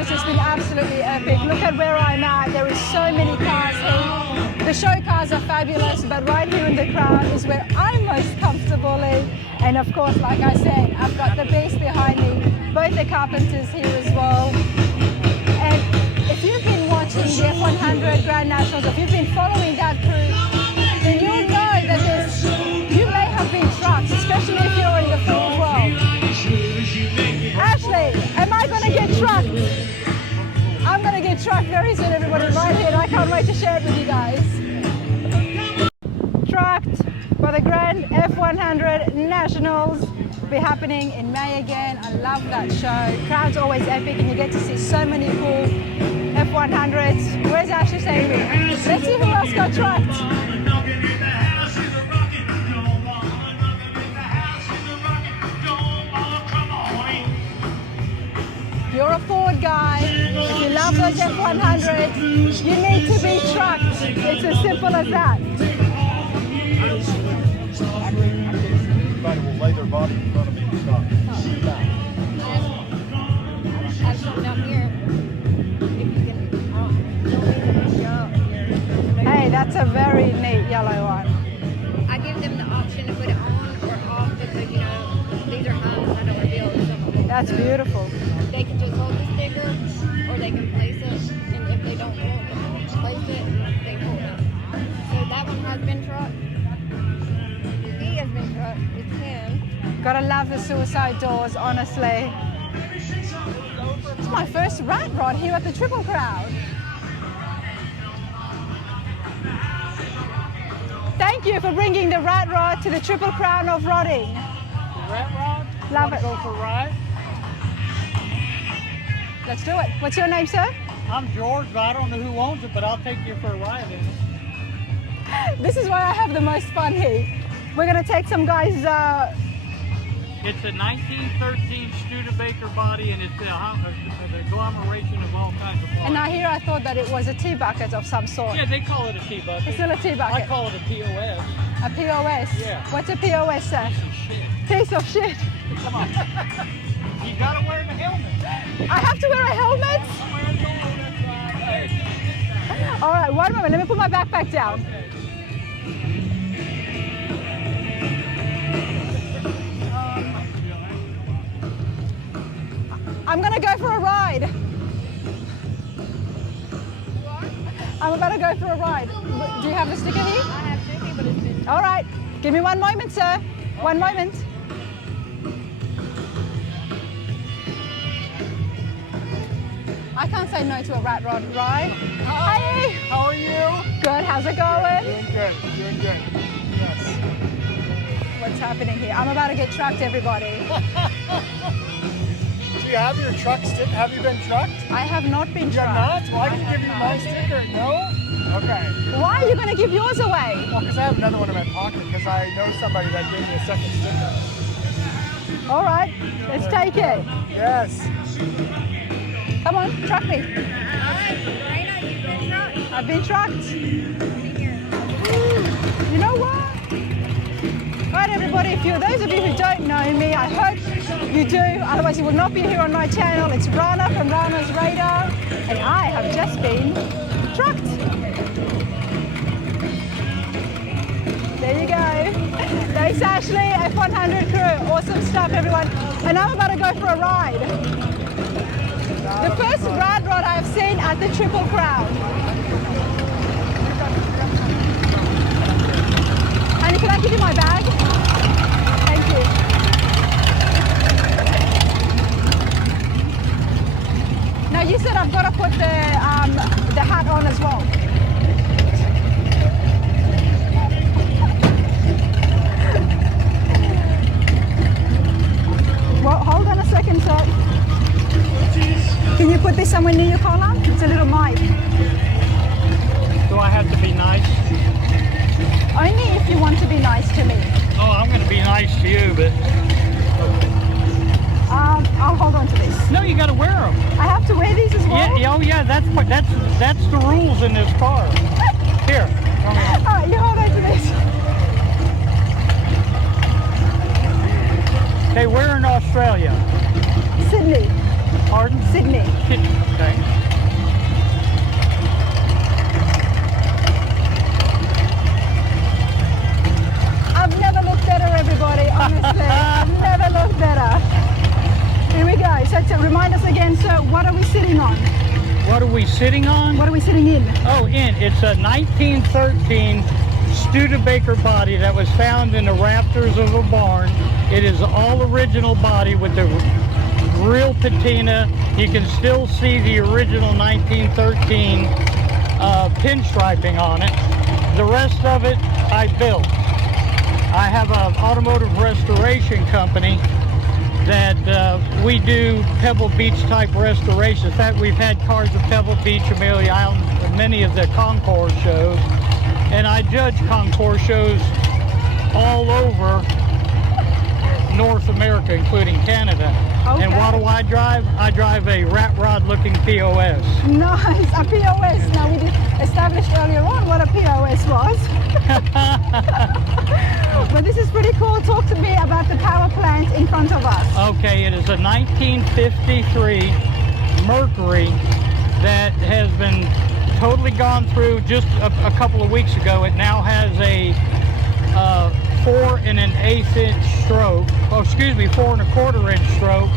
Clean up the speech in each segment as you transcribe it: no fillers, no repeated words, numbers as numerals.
has just been absolutely epic. Look at where I'm at. There is so many cars here. The show cars are fabulous, but right here in the crowd is where I'm most comfortable in. And of course, like I said, I've got the base behind me, both the carpenters here as well. And if you've been watching the F100 Grand Nationals, if you've been following that crew, then you'll know that you may have been trucked, especially if you're in the Ford world. Ashleigh, am I going to get trucked? I'm going to get trucked very soon, everybody, right here. And I can't wait to share it with you guys. Trucked for the Grand F100 Nationals. Be happening in May again. I love that show. Crowd's always epic and you get to see so many cool F100s. Where's Ashleigh saying me? Let's see who else got trucked. You're a Ford guy, if you love those F100s, you need to be trucked. It's as simple as that. Everybody will lay their body in front of me and stop. I have something down here. Hey, that's a very neat yellow one. I give them the option to put it on or off because, you know, these are hung, I don't reveal them. That's beautiful. They can just hold the sticker or they can place it, and if they don't want to place it, they hold it. So that one has been trucked. He has been trucked. It's him. Gotta love the suicide doors, honestly. It's my first rat rod here at the Triple Crown. Thank you for bringing the rat rod to the Triple Crown of rodding. Rat rod? Love it. Go for a ride? Let's do it. What's your name, sir? I'm George, but I don't know who owns it, but I'll take you for a ride in it. This is where I have the most fun here. We're gonna take some guys. It's a 1913 Studebaker body, and it's an agglomeration of all kinds of parts. And now here I thought that it was a T-bucket of some sort. Yeah, they call it a T-bucket. It's still a T-bucket. I call it a POS. A POS? Yeah. What's a POS, sir? Piece of shit. Come on. You gotta wear the helmet. I have to wear a helmet? All right, one moment. Let me put my backpack down. I'm gonna go for a ride. I'm about to go for a ride. Do you have the sticker here? I have Jiffy, but it's been All right, give me one moment, sir. One moment. I can't say no to a rat rod ride. Hi. How are you? Good, how's it going? Doing good, doing good. Yes. What's happening here? I'm about to get trucked, everybody. Do you have your truck have you been trucked? I have not been You're trucked. not? Well, I can give you my sticker. No? Okay. Why are you going to give yours away? Well, because I have another one in my pocket because I know somebody that gave me a second sticker. All right, let's take it. Yes. Come on, truck me. Raina, you've been trucked. I've been trucked. You know what? Right, everybody, those of you who don't know me, I hope you do, otherwise you will not be here on my channel. It's Rana from Rana's Radar, and I have just been trucked. There you go. Thanks, Ashleigh, F100 crew. Awesome stuff, everyone. And I'm about to go for a ride. The first rad rod I've seen at the Triple Crown. Annie, can I give you my bag? Thank you. Now you said I've got to put the hat on as well. Well, hold on a second, sir. Can you put this somewhere near your collar? It's a little mic. Do I have to be nice? Only if you want to be nice to me. Oh, I'm going to be nice to you, but... I'll hold on to this. No, you got to wear them. I have to wear these as well? Yeah, oh yeah, that's the rules in this car. Here. Come here. All right, you hold on to this. Okay, we're in Australia. Sydney. Pardon? Sydney. Sydney. Okay. I've never looked better, everybody, honestly. I've never looked better. Here we go. So remind us again, so what are we sitting on? What are we sitting on? What are we sitting in? Oh, it's a 1913 Studebaker body that was found in the rafters of a barn. It is all original body with the real patina. You can still see the original 1913 pinstriping on it. The rest of it I built. I have an automotive restoration company that we do Pebble Beach type restoration. In fact, we've had cars at Pebble Beach, Amelia Island, and many of the concours shows. And I judge concours shows all over North America, including Canada. Okay. And what do I drive? I drive a rat rod looking POS. Nice, a POS. Now we did established earlier on what a POS was. But this is pretty cool. Talk to me about the power plant in front of us. Okay, it is a 1953 Mercury that has been totally gone through just a couple of weeks ago. It now has a 4 1/8 inch stroke. Oh, excuse me, 4 1/4 inch stroke,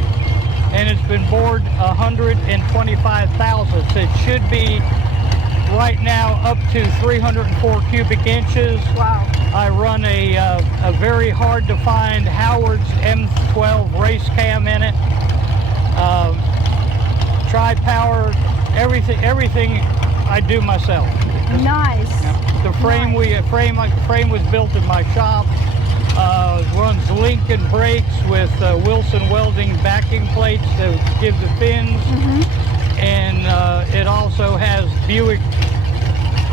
and it's been bored 125 thousandths. It should be right now up to 304 cubic inches. Wow. I run a very hard to find Howard's M12 race cam in it. Tri-power, everything I do myself. Nice. The frame frame was built in my shop. Runs Lincoln brakes with Wilson welding backing plates to give the fins, and it also has Buick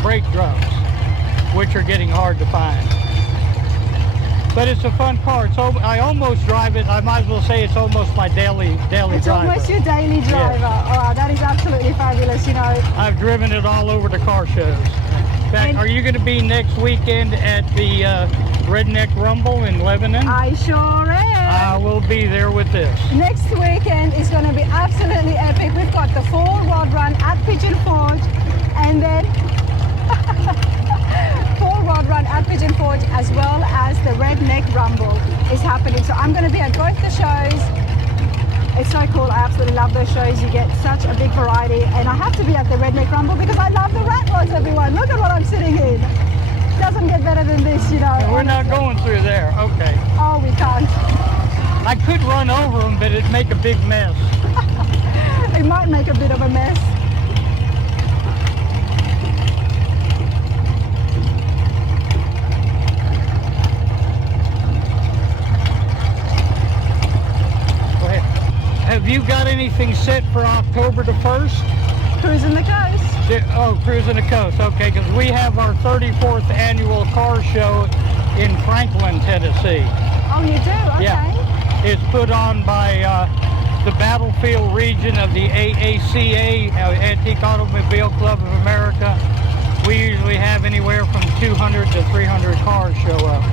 brake drums, which are getting hard to find. But it's a fun car. I almost drive it. I might as well say it's almost my daily driver. It's almost your daily driver. Yes. Oh, wow, that is absolutely fabulous, you know. I've driven it all over the car shows. In fact, are you going to be next weekend at the Redneck Rumble in Lebanon? I sure am. I will be there with this. Next weekend is going to be absolutely epic. We've got the fall rod run at Pigeon Forge, and then fall rod run at Pigeon Forge, as well as the Redneck Rumble is happening. So I'm going to be at both the shows. It's so cool. I absolutely love those shows. You get such a big variety, and I have to be at the Redneck Rumble because I love the rat rods, everyone. Look at what I'm sitting in. Doesn't get better than this, you know. We're not going through there. Okay. Oh, we can't. I could run over them, but it'd make a big mess. It might make a bit of a mess. Have you got anything set for October the 1st? Cruising the coast. Oh, Cruising the Coast. Okay, because we have our 34th annual car show in Franklin, Tennessee. Oh, you do? Okay. Yeah. It's put on by the Battlefield region of the AACA, Antique Automobile Club of America. We usually have anywhere from 200 to 300 cars show up.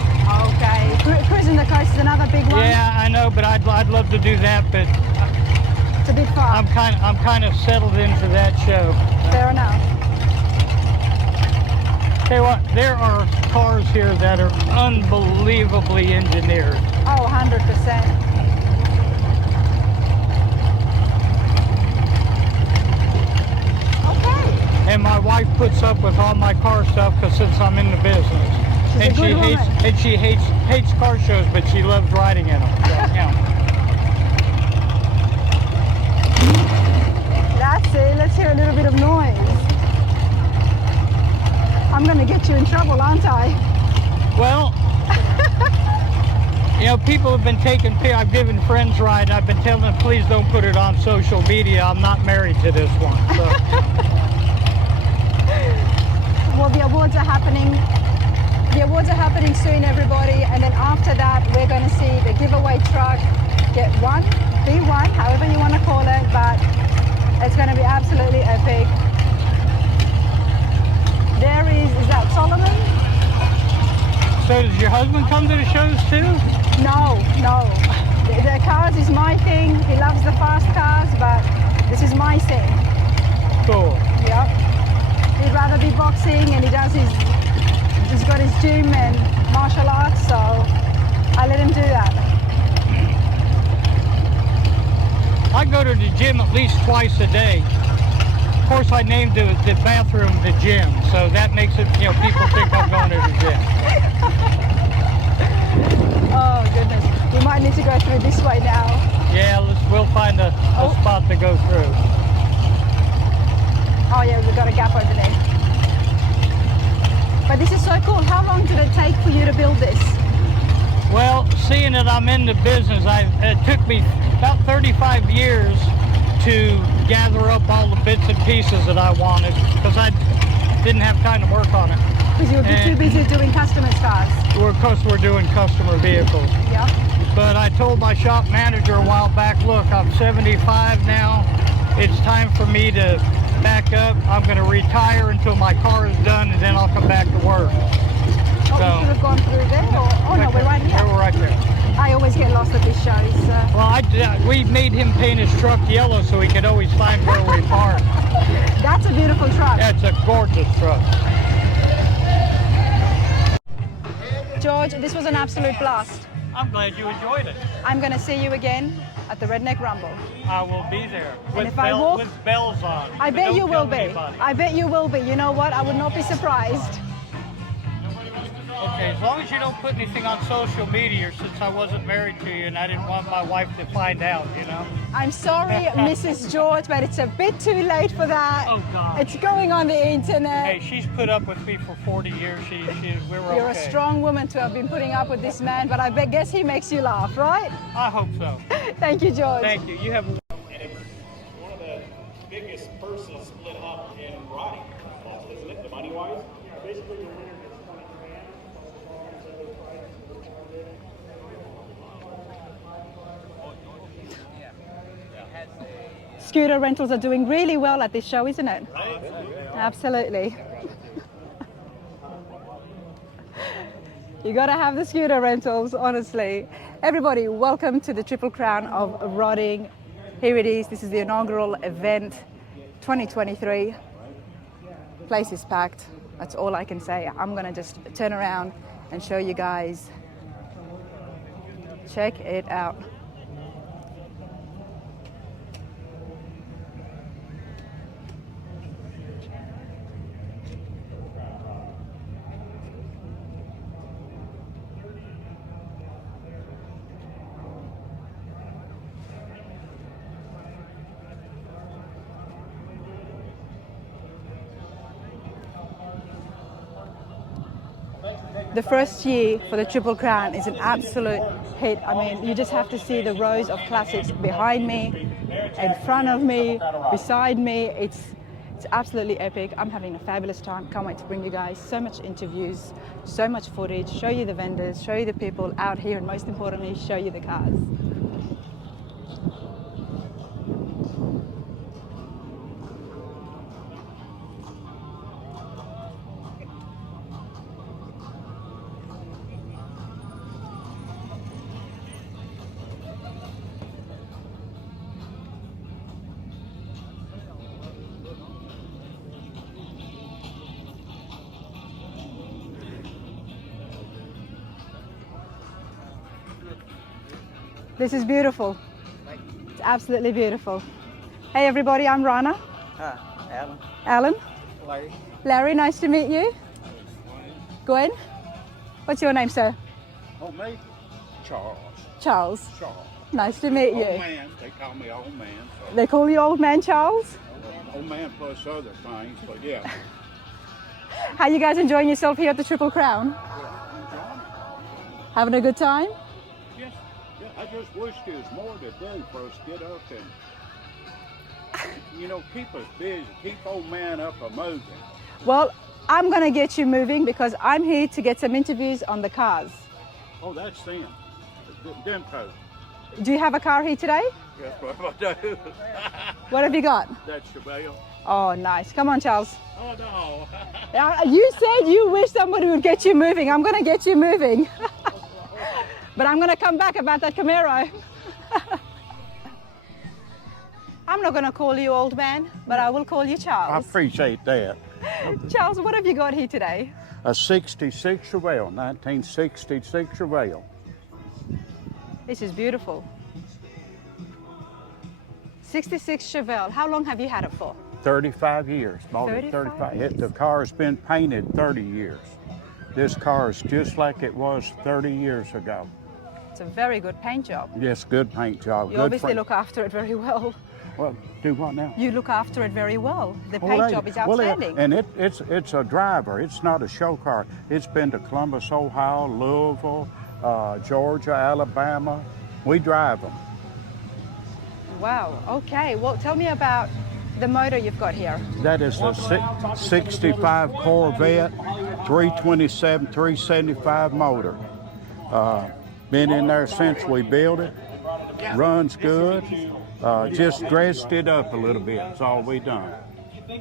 Okay. Cruising the Coast is another big one. Yeah, I know, but I'd love to do that, but it's a bit far. I'm kind of settled into that show. Fair enough. Tell you what, there are cars here that are unbelievably engineered. Oh, 100%. And my wife puts up with all my car stuff because since I'm in the business. She hates car shows, but she loves riding in them. So, yeah. That's it. Let's hear a little bit of noise. I'm going to get you in trouble, aren't I? Well, you know, people have been taking pictures. I've given friends rides. I've been telling them, please don't put it on social media. I'm not married to this one. So. Well, the awards are happening. The awards are happening soon, everybody. And then after that, we're going to see the giveaway truck get one, B1, however you want to call it. But it's going to be absolutely epic. There is that Solomon? So does your husband come to the shows too? No. The cars is my thing. He loves the fast cars, but This is my scene. Cool. Yep. He'd rather be boxing, and he's got his gym and martial arts, so I let him do that. I go to the gym at least twice a day. Of course, I named the bathroom the gym, so that makes it, you know, people think I'm going to the gym. Oh goodness, we might need to go through this way now. Yeah, we'll find a spot to go through. Oh yeah, we've got a gap over there. But this is so cool. How long did it take for you to build this? Well, seeing that I'm in the business, it took me about 35 years to gather up all the bits and pieces that I wanted, because I didn't have time to work on it. Because you were too busy doing customers' cars. Because we're doing customer vehicles. Yeah. But I told my shop manager a while back, look, I'm 75 now. It's time for me to back up. I'm going to retire until my car is done, and then I'll come back to work. Oh, we should have gone through there. Oh no, we're right here. We're right there. I always get lost at these shows. Well, we made him paint his truck yellow so he could always find where we park. That's a beautiful truck. Yeah, it's a gorgeous truck. George, this was an absolute blast. I'm glad you enjoyed it. I'm going to see you again at the Redneck Rumble. I will be there with, if I walk- with bells on. I but bet don't you will kill be. anybody. I bet you will be. You know what? I would not be surprised. Okay, as long as you don't put anything on social media, since I wasn't married to you and I didn't want my wife to find out, you know? I'm sorry, Mrs. George, but it's a bit too late for that. Oh, God. It's going on the internet. Hey, she's put up with me for 40 years. We were You're okay. a strong woman to have been putting up with this man, but I guess he makes you laugh, right? I hope so. Thank you, George. Thank you. You have And it's one of the biggest purses split up in riding, isn't it? The money wise? Basically, the winner gets 20 grand, plus all these other prizes which are there. Scooter rentals are doing really well at this show, isn't it? Absolutely. You gotta have the scooter rentals, honestly. Everybody, welcome to the Triple Crown of Rodding. Here it is. This is the inaugural event 2023. Place is packed. That's all I can say. I'm gonna just turn around and show you guys. Check it out. The first year for the Triple Crown is an absolute hit. I mean, you just have to see the rows of classics behind me, in front of me, beside me. It's absolutely epic. I'm having a fabulous time. Can't wait to bring you guys so much interviews, so much footage, show you the vendors, show you the people out here, and most importantly, show you the cars. This is beautiful. It's absolutely beautiful. Hey everybody, I'm Rana. Hi, Alan. Alan. Larry. Larry, nice to meet you. Gwen. What's your name, sir? Oh, me? Charles. Charles. Charles. Nice to meet Old you. man. They call me old man. So They call you old man Charles? old man plus other things, but yeah. How you guys enjoying yourself here at the Triple Crown? Having a good time? Yes. Yeah, I just wish there was more to do for us to get up and, keep us busy, keep old man up and moving. Well, I'm gonna get you moving because I'm here to get some interviews on the cars. Oh, that's them. Them folks. Do you have a car here today? That's what I do. What have you got? That's Chevelle. Oh, nice. Come on, Charles. Oh, no. You said you wish somebody would get you moving. I'm gonna get you moving. But I'm gonna come back about that Camaro. I'm not going to call you old man, but I will call you I Charles. appreciate that. Charles, what have you got here today? A 66 Chevelle, 1966 Chevelle. This is beautiful. 66 Chevelle. How long have you had it for? 35 years. Bought it 35 years. The car's been painted 30 years. This car is just like it was 30 years ago. It's a very good paint job. Yes, good paint job. You good obviously look after it very well. Well, do what now? You look after it very well. The Well, paint they- job is well, outstanding. and it's a driver. It's not a show car. It's been to Columbus, Ohio, Louisville, Georgia, Alabama. We drive them. Wow. Okay. Well, tell me about the motor you've got here. That is a 65 Corvette, 327, 375 motor. Been in there since we built it. Runs good. Just dressed it up a little bit. That's all we done.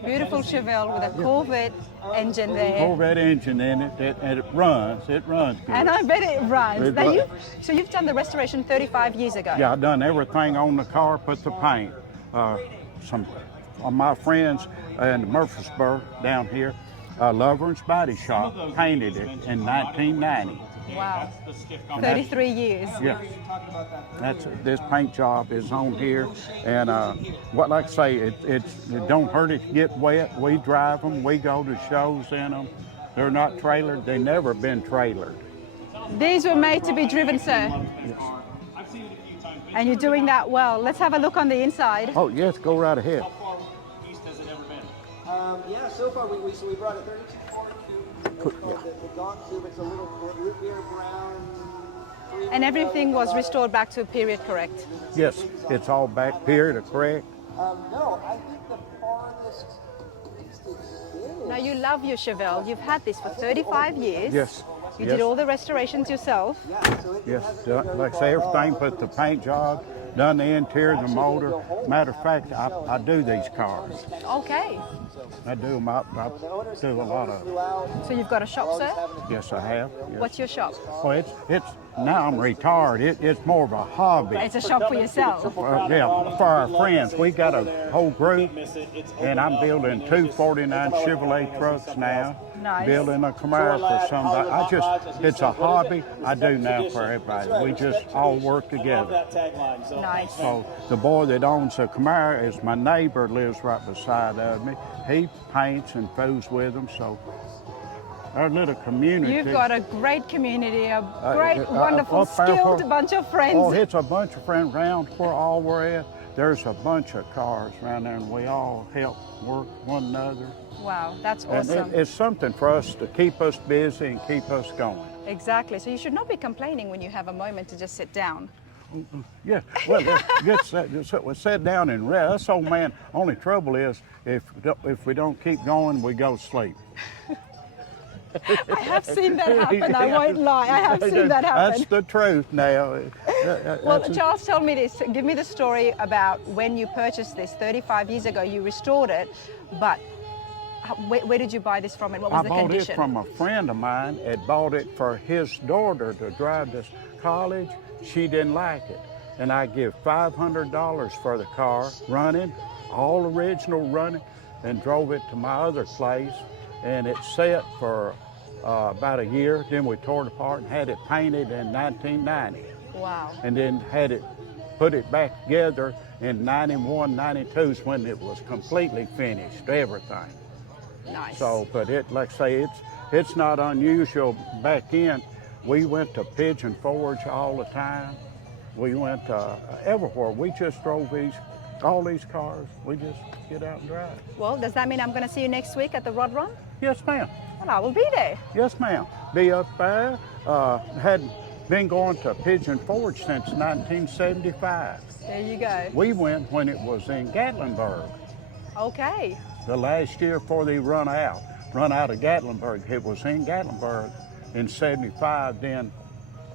Beautiful Chevelle with a Corvette engine there. Corvette engine in it, and it runs. It runs good. And I bet it runs. It Now runs. so you've done the restoration 35 years ago. Yeah, I done everything on the car, put the paint. Some of my friends in Murfreesboro down here, Loveland's Body Shop, painted it in 1990. Wow. 33 years. Yeah. This paint job is on here, and what like I say, it don't hurt it to get wet. We drive them. We go to shows in them. They're not trailered. They never been trailered. These were made to be driven, sir. And you're doing that well. Let's have a look on the inside. Oh yes, go right ahead. Yeah, so far we brought a 32 Ford Coupe, the dog coupe. It's a little root beer brown. And everything was restored back to period correct. Yes, it's all back period, correct? No, I think the farthest east it Now you love your Chevelle. You've had this for 35 years. Yes. You yes. did all the restorations yourself. Yeah, so it Yes, has like I say, everything, put the paint job, done the interior, the motor. Matter of fact, I do these cars. Okay. I do them. I do a lot of them. So you've got a shop, sir? Yes, I have. Yes. What's your shop? Well, it's now I'm retired. It's more of a hobby. It's a shop for yourself. Yeah, for our friends. We got a whole group, and I'm building 249 Chevrolet trucks now. Nice. Building a Camaro for somebody. It's a hobby I do now for everybody. We just all work together. Nice. So the boy that owns the Camaro is my neighbor, lives right beside of me. He paints and fools with them, so our little community. You've got a great community, a great, uh, wonderful, up there skilled for- bunch of friends. Oh, it's a bunch of friends around where all we're at. There's a bunch of cars around there, and we all help work one another. Wow, that's And awesome. it's something for us to keep us busy and keep us going. Exactly. So you should not be complaining when you have a moment to just sit down. Yeah, well, just sit down and rest. This old man, only trouble is if we don't keep going, we go to sleep. I have seen that happen. I won't lie. I have seen that happen. That's the truth now. Well, Charles, tell me this. Give me the story about when you purchased this 35 years ago. You restored it, but where did you buy this from and what was the I bought condition? it from a friend of mine that bought it for his daughter to drive to college. She didn't like it. And I give $500 for the car, running, all original running, and drove it to my other place. And it sat for about a year. Then we tore it apart and had it painted in 1990. Wow. And then put it back together in 91, 92 is when it was completely finished, everything. Nice. So, but like I say, it's not unusual. Back in, we went to Pigeon Forge all the time. We went everywhere. We just drove all these cars. We just get out and drive. Well, does that mean I'm going to see you next week at the Rod Run? Yes, ma'am. Well, I will be there. Yes, ma'am. Be up there. Hadn't been going to Pigeon Forge since 1975. There you go. We went when it was in Gatlinburg. Okay. The last year before they run out of Gatlinburg. It was in Gatlinburg in 75, then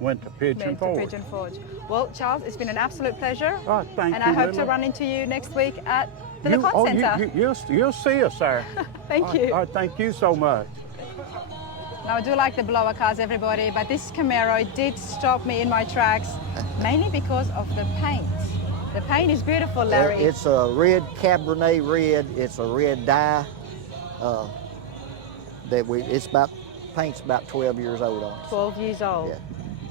went to Pigeon Forge. Pigeon Forge. Well, Charles, it's been an absolute pleasure. Oh, thank and you, I hope to Lily. run into you next week at the Lacoste Center. You'll see us there. Thank you. Thank you so much. Now, I do like the blower cars, everybody, but this Camaro did stop me in my tracks, mainly because of the paint. The paint is beautiful, Larry. It's a red Cabernet red. It's a red dye. Paint's about 12 years old on it. 12 years old. Yeah.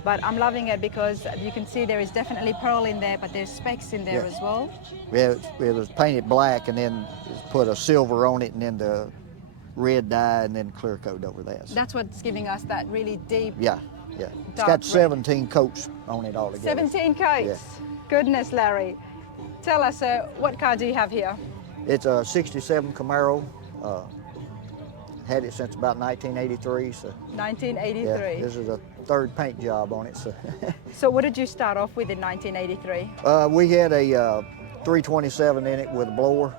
But I'm loving it because you can see there is definitely pearl in there, but there's specks in there Yeah. as well. Yeah, it was painted black and then put a silver on it and then the red dye and then clear coat over that. So, That's what's giving us that really deep. yeah. It's Dark got red. 17 coats on it altogether. 17 coats. Yeah. Goodness, Larry. Tell us, what car do you have here? It's a 67 Camaro. Had it since about 1983. So 1983. yeah, this is a third paint job on it. So So what did you start off with in 1983? we had a 327 in it with a blower,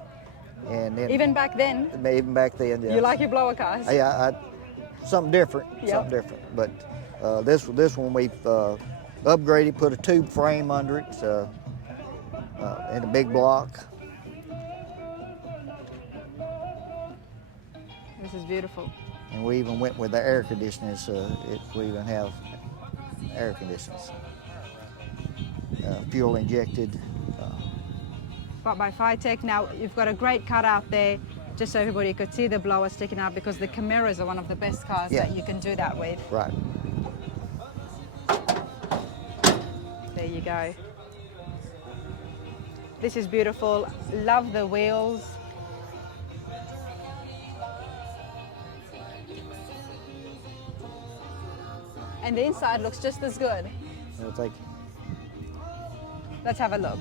and then Even back then, even back then, yeah. you like your blower cars? Yeah, something different. Yep. Something different. But this one we've upgraded, put a tube frame under it in a big block. This is beautiful. And we even went with the air conditioning, so we even have air conditioning. Fuel injected. But by Phytech, now you've got a great cutout there, just so everybody could see the blower sticking out, because the Camaros are one of the best cars Yeah. that you can do that with. Right. There you go. This is beautiful. Love the wheels. And the inside looks just as good. Well, thank you. Let's have a look.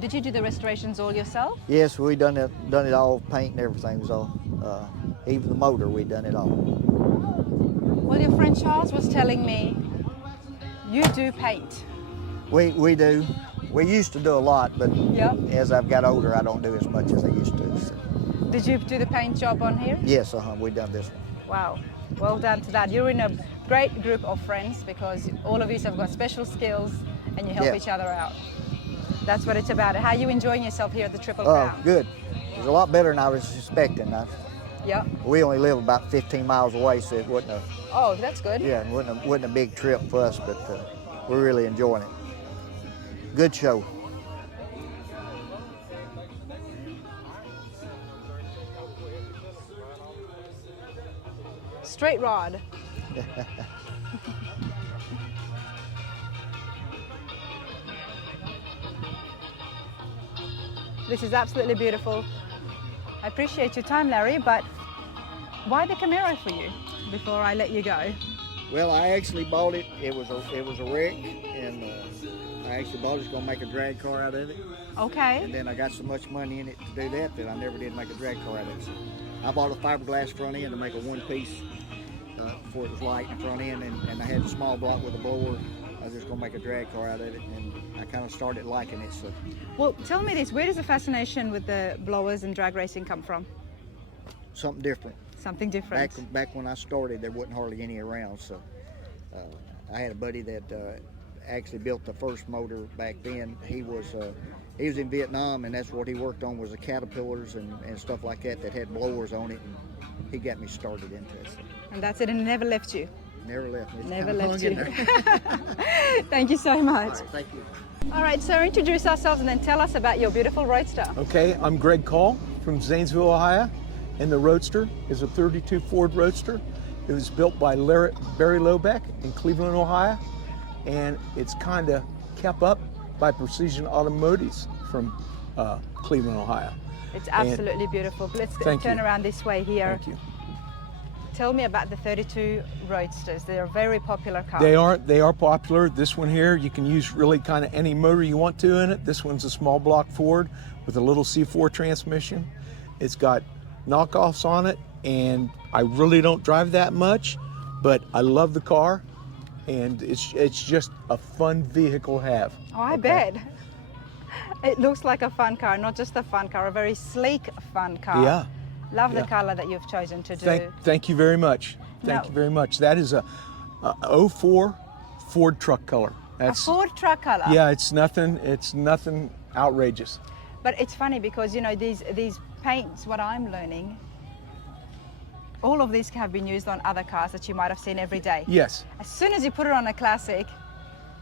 Did you do the restorations all yourself? Yes, we done it all, paint and everything was all. Even the motor, we done it all. Well, your friend Charles was telling me you do paint. We do. We used to do a lot, but Yep. as I've got older, I don't do as much as I used to. So. Did you do the paint job on here? Yes, we done this one. Wow, well done to that. You're in a great group of friends because all of you have got special skills and you help Yeah. each other out. That's what it's about. How are you enjoying yourself here at the Triple Oh, Crown? good. It was a lot better than I was expecting. Yep. We only live about 15 miles away, so it wasn't Oh, that's good. it wasn't a big trip for us, but we're really enjoying it. Good show. Straight rod. This is absolutely beautiful. I appreciate your time, Larry, but why the Camaro for you before I let you go? Well, I actually bought it. It was a wreck, and I actually bought it. It's gonna make a drag car out of it. Okay. And then I got so much money in it to do that I never did make a drag car out of it. So I bought a fiberglass front end to make a one-piece before it was light in the front end, and I had a small block with a blower. I was just gonna make a drag car out of it, and I kind of started liking it. So Well, tell me this, where does the fascination with the blowers and drag racing come from? something different. Something different. Back when I started, there wasn't hardly any around. So I had a buddy that actually built the first motor back then. He was in Vietnam, and that's what he worked on was the Caterpillars and stuff like that had blowers on it. And he got me started into it. So And that's it, and it never left you. never left me. It's Never kinda left hung in you. there. Thank you so much. All right, thank you. All right, so introduce ourselves and then tell us about your beautiful Roadster. Okay, I'm Greg Call from Zanesville, Ohio, and the Roadster is a 32 Ford Roadster. It was built by Barry Lobeck in Cleveland, Ohio, and it's kind of kept up by Precision Automotives from Cleveland, Ohio. It's absolutely beautiful. Let's Thank turn you. around this way here. Thank you. Tell me about the 32 Roadsters. They're a very popular car. They are popular. This one here, you can use really kind of any motor you want to in it. This one's a small block Ford with a little C4 transmission. It's got knockoffs on it, and I really don't drive that much, but I love the car, and it's just a fun vehicle to have. Oh, I bet. It looks like a fun car, not just a fun car, a very sleek fun car. Yeah. Love the Yeah. color that you've chosen to do. Thank you very much. Thank No. you very much. That is a 04 Ford truck color. A Ford truck color. Yeah, it's nothing outrageous. But it's funny because, you know, these paints, what I'm learning, all of these have been used on other cars that you might have seen every day. Yes. As soon as you put it on a classic,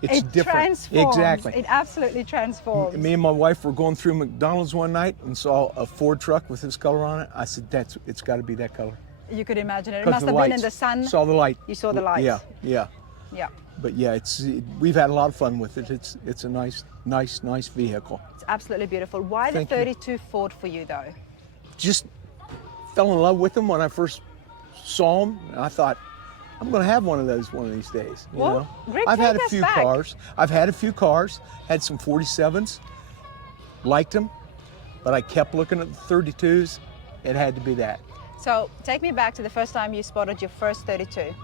It's it different. transforms. Exactly. It absolutely transforms. Me and my wife were going through McDonald's one night and saw a Ford truck with this color on it. I said, it's got to be that color. You could imagine it. It 'Cause must the have been in lights. the sun. Saw the light. You saw the lights. Yeah, yeah. Yeah. But yeah, we've had a lot of fun with it. It's a nice vehicle. It's absolutely beautiful. Why Thank the you. 32 Ford for you though? Just fell in love with them when I first saw them. And I thought, I'm going to have one of those one of these days. You Well, know? Rick, I've had take a us few back. cars. I've had a few cars. Had some 47s. Liked them, but I kept looking at the 32s. It had to be that. So take me back to the first time you spotted your first 32.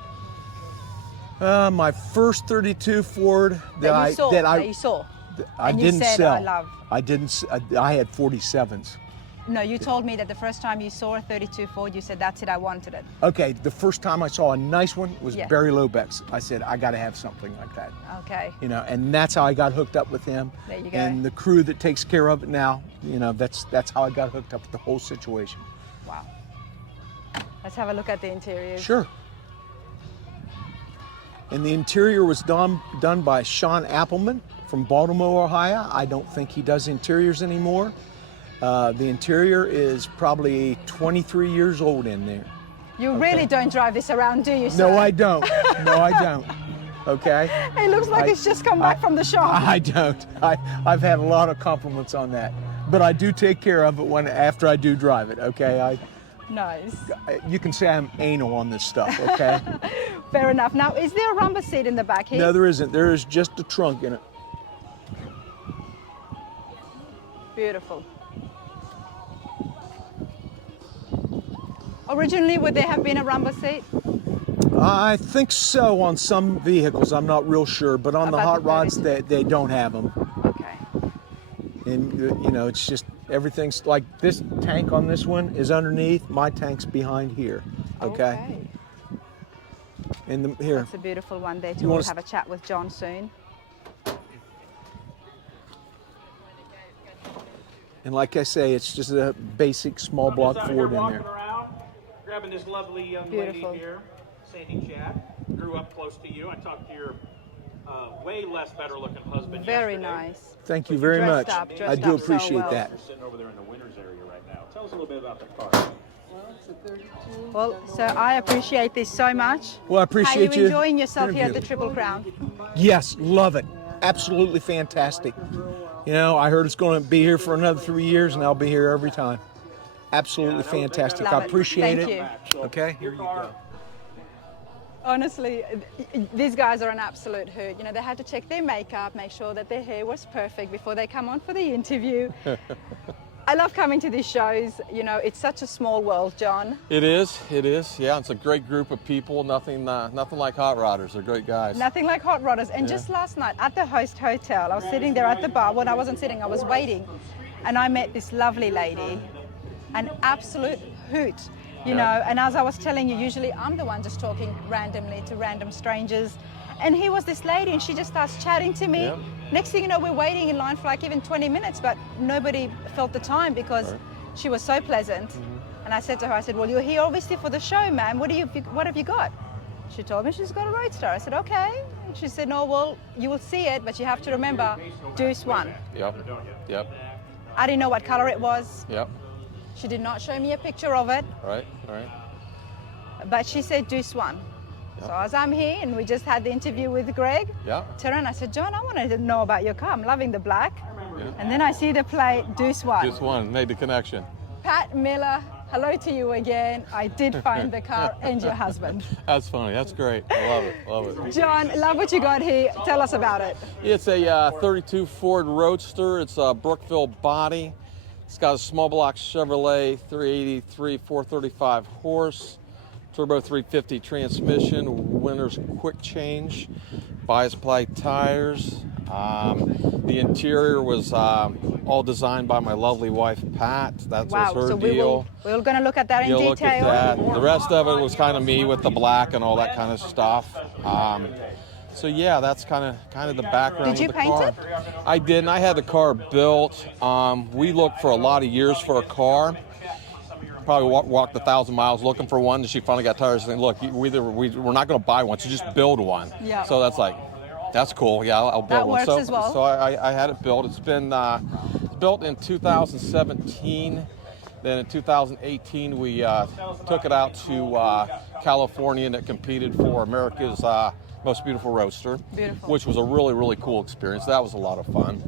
My first 32 Ford That you saw. I And you didn't said, sell. "I love." I didn't. I had 47s. No, you told me that the first time you saw a 32 Ford, you said, that's it, I wanted it. Okay, the first time I saw a nice one was Yeah. Barry Lobeck's. I said, I got to have something like that. Okay. You know, and that's how I got hooked up with him. There you go. And the crew that takes care of it now, you know, that's how I got hooked up with the whole situation. Wow. Let's have a look at the interiors. Sure. And the interior was done by Sean Appleman from Baltimore, Ohio. I don't think he does interiors anymore. The interior is probably 23 years old in there. You really don't drive this around, do you, sir? No, I don't. No, I don't. Okay? It looks like it's just come back from the shop. I don't. I've had a lot of compliments on that. But I do take care of it after I do drive it, okay? Nice. You can say I'm anal on this stuff, okay? Fair enough. Now, is there a rumba seat in the back here? No, there isn't. There is just a trunk in it. Beautiful. Originally, would there have been a rumba seat? I think so on some vehicles. I'm not real sure, but on the About hot the rods, 32? they don't have them. Okay. And you know, it's just everything's like this tank on this one is underneath. My tank's behind here. Okay. And here. That's a beautiful one there too. You We'll wanna have a chat with John soon. And like I say, it's just a basic small block Ford in there. Around, grabbing this lovely young Beautiful. lady here, Sandy Chad. Grew up close to you. I talked to your way less better looking husband Very yesterday. nice. Thank you very Dressed much. up, I dressed do up so appreciate well. that. You're sitting over there in the winner's area right now. Tell us a little bit about the car. Well, so I appreciate this so much. Well, I appreciate Are you enjoying yourself here at the interview. Triple Crown? Yes, love it. Absolutely fantastic. You know, I heard it's going to be here for another 3 years, and I'll be here every time. Absolutely fantastic. Love I it. appreciate Thank it. you. Okay, here you go. Honestly, these guys are an absolute hoot. You know, they had to check their makeup, make sure that their hair was perfect before they come on for the interview. I love coming to these shows. You know, it's such a small world, John. It is. Yeah, it's a great group of people. Nothing like hot rodders. They're great guys. Nothing like hot rodders. And just last night at the Host Hotel, I was sitting there at the bar. Well, I wasn't sitting, I was waiting. And I met this lovely lady, an absolute hoot. You know, and as I was telling you, usually I'm the one just talking randomly to random strangers. And here was this lady, and she just starts chatting to me. Yeah. Next thing you know, we're waiting in line for like even 20 minutes, but nobody felt the time because she was so pleasant. And I said to her, I said, well, you're here obviously for the show, ma'am. What have you got? She told me she's got a Roadster. I said, okay. And she said, no, well, you will see it, but you have to remember, Deuce 1. Yep. I didn't know what color it was. Yep. She did not show me a picture of it, All right. but she said Deuce 1. So as I'm here, and we just had the interview with Greg, Yeah. turned around, I said, John, I wanted to know about your car. I'm loving the black. And then I see the plate, Deuce 1. Just one made the connection. Pat Miller, hello to you again. I did find the car and your husband. That's funny. That's great. I love it. Love it. John, love what you got here. Tell us about it. It's a 32 Ford Roadster. It's a Brookville body. It's got a small block Chevrolet 383 435 horse, turbo 350 transmission, winner's quick change, bias ply tires. The interior was all designed by my lovely wife Pat. That Wow, was her so deal. we're going to look at that in You'll detail. look at that. The rest of it was kind of me with the black and all that kind of stuff. So yeah, that's kind of the background. Did you of the paint car. it? I did, and I had the car built. We looked for a lot of years for a car. probably walked 1,000 miles looking for one, and she finally got tired of saying, look, we're not going to buy one, so just build one. Yeah. So that's like, that's cool. Yeah, I'll build That one. works as well. So I had it built. It's been built in 2017. Then in 2018, we took it out to California, and it competed for America's Most Beautiful Roadster, which was a really, really cool experience. That was a lot of fun.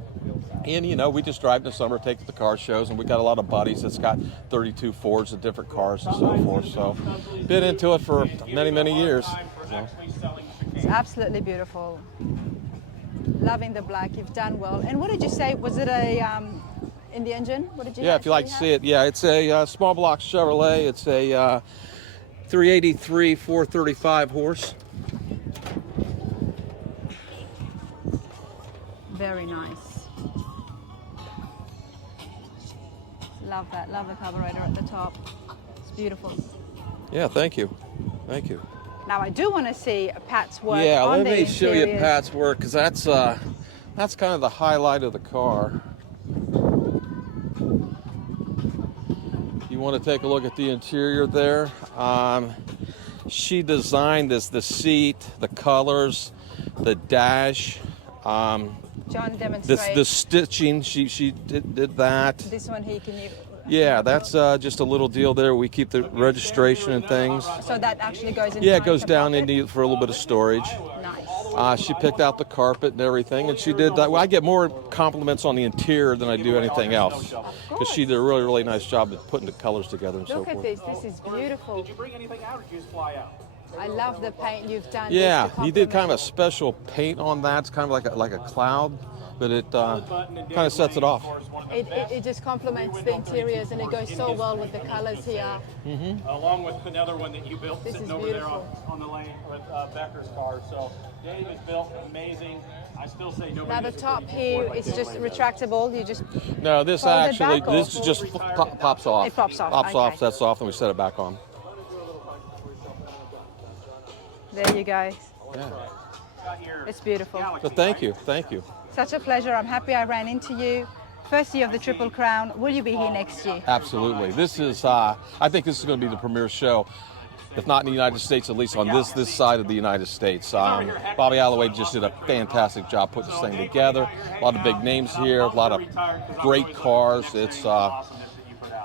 And, you know, we just drive in the summer, take it to the car shows, and we got a lot of buddies that's got 32 Fords of different cars and so forth. So, been into it for many, many years. So. It's absolutely beautiful. Loving the black. You've done well. And what did you say? Was it a in the engine? What did you? Yeah, if you like to see it, yeah, it's a small block Chevrolet. It's a 383 435 horse. Very nice. Love that. Love the carburetor at the top. It's beautiful. Yeah, thank you. Thank you. Now I do want to see Pat's work. Yeah, on let me show you interiors. Pat's work, because that's kind of the highlight of the car. You want to take a look at the interior there. She designed the seat, the colors, the dash. John demonstrates. The stitching, she did that. This one here, can you? Yeah, that's just a little deal there. We keep the registration and things. So that actually goes in. Yeah, it goes down into for a little bit of storage. Nice. She picked out the carpet and everything, and she did that. Well, I get more compliments on the interior than I do anything else, because she did a really, really nice job of putting the colors together and so Look forth. at this. This is beautiful. Did you bring anything out, or did you just fly out? I love the paint you've done. Yeah, just to he did kind of a complement. special paint on that. It's kind of like a cloud, but it kind of sets it off. It just complements the interiors, and it goes so well with the colors here. Along with another one that you built This sitting is over there beautiful. on the lane with Becker's car. So Dave has built amazing. I still say nobody. Now the top here is just retractable. You just No, this fold it actually, back, or- this just pops off. It pops off, Pops off, okay. sets off, and we set it back on. There you go. Yeah. It's beautiful. So thank you, thank you. Such a pleasure. I'm happy I ran into you. First year of the Triple Crown. Will you be here next year? Absolutely. This is, I think this is going to be the premier show, if not in the United States, at least on this side of the United States. Bobby Ashleigh just did a fantastic job putting this thing together. A lot of big names here, a lot of great cars. It's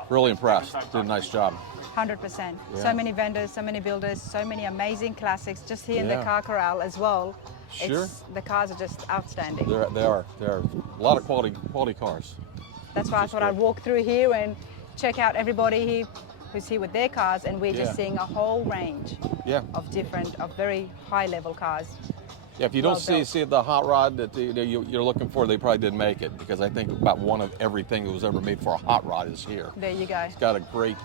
really impressed. Did a nice job. 100%. Yeah. So many vendors, so many builders, so many amazing classics just here in the Yeah. car corral as well. Sure. The cars are just outstanding. They are a lot of quality cars. That's why I thought I'd walk through here and check out everybody here who's here with their cars, and we're Yeah. just seeing a whole range Yeah. of very high level cars. Yeah, if you don't Well see the hot rod that you're looking for, they probably didn't make it, because I think about one of everything that was ever made for a hot rod is here. There you go. It's got a great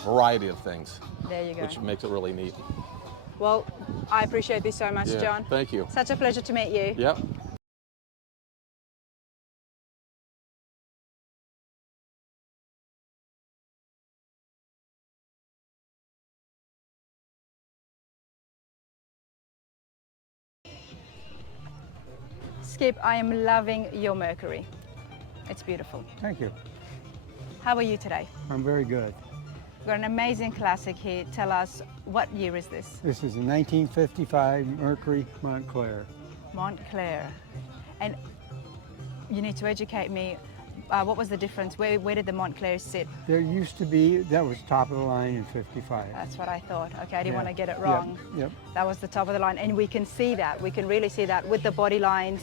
variety of things, There you go. which makes it really neat. Well, I appreciate this so much, Yeah, John. thank you. Such a pleasure to meet you. Yep. Skip, I am loving your Mercury. It's beautiful. Thank you. How are you today? I'm very good. We've got an amazing classic here. Tell us, what year is this? This is a 1955 Mercury Montclair. Montclair. And you need to educate me. What was the difference? Where did the Montclair sit? There used to be, that was top of the line in 55. That's what I thought. Okay, I didn't Yeah. want to get it Yep, wrong. Yep. That was the top of the line. And we can see that. We can really see that with the body lines.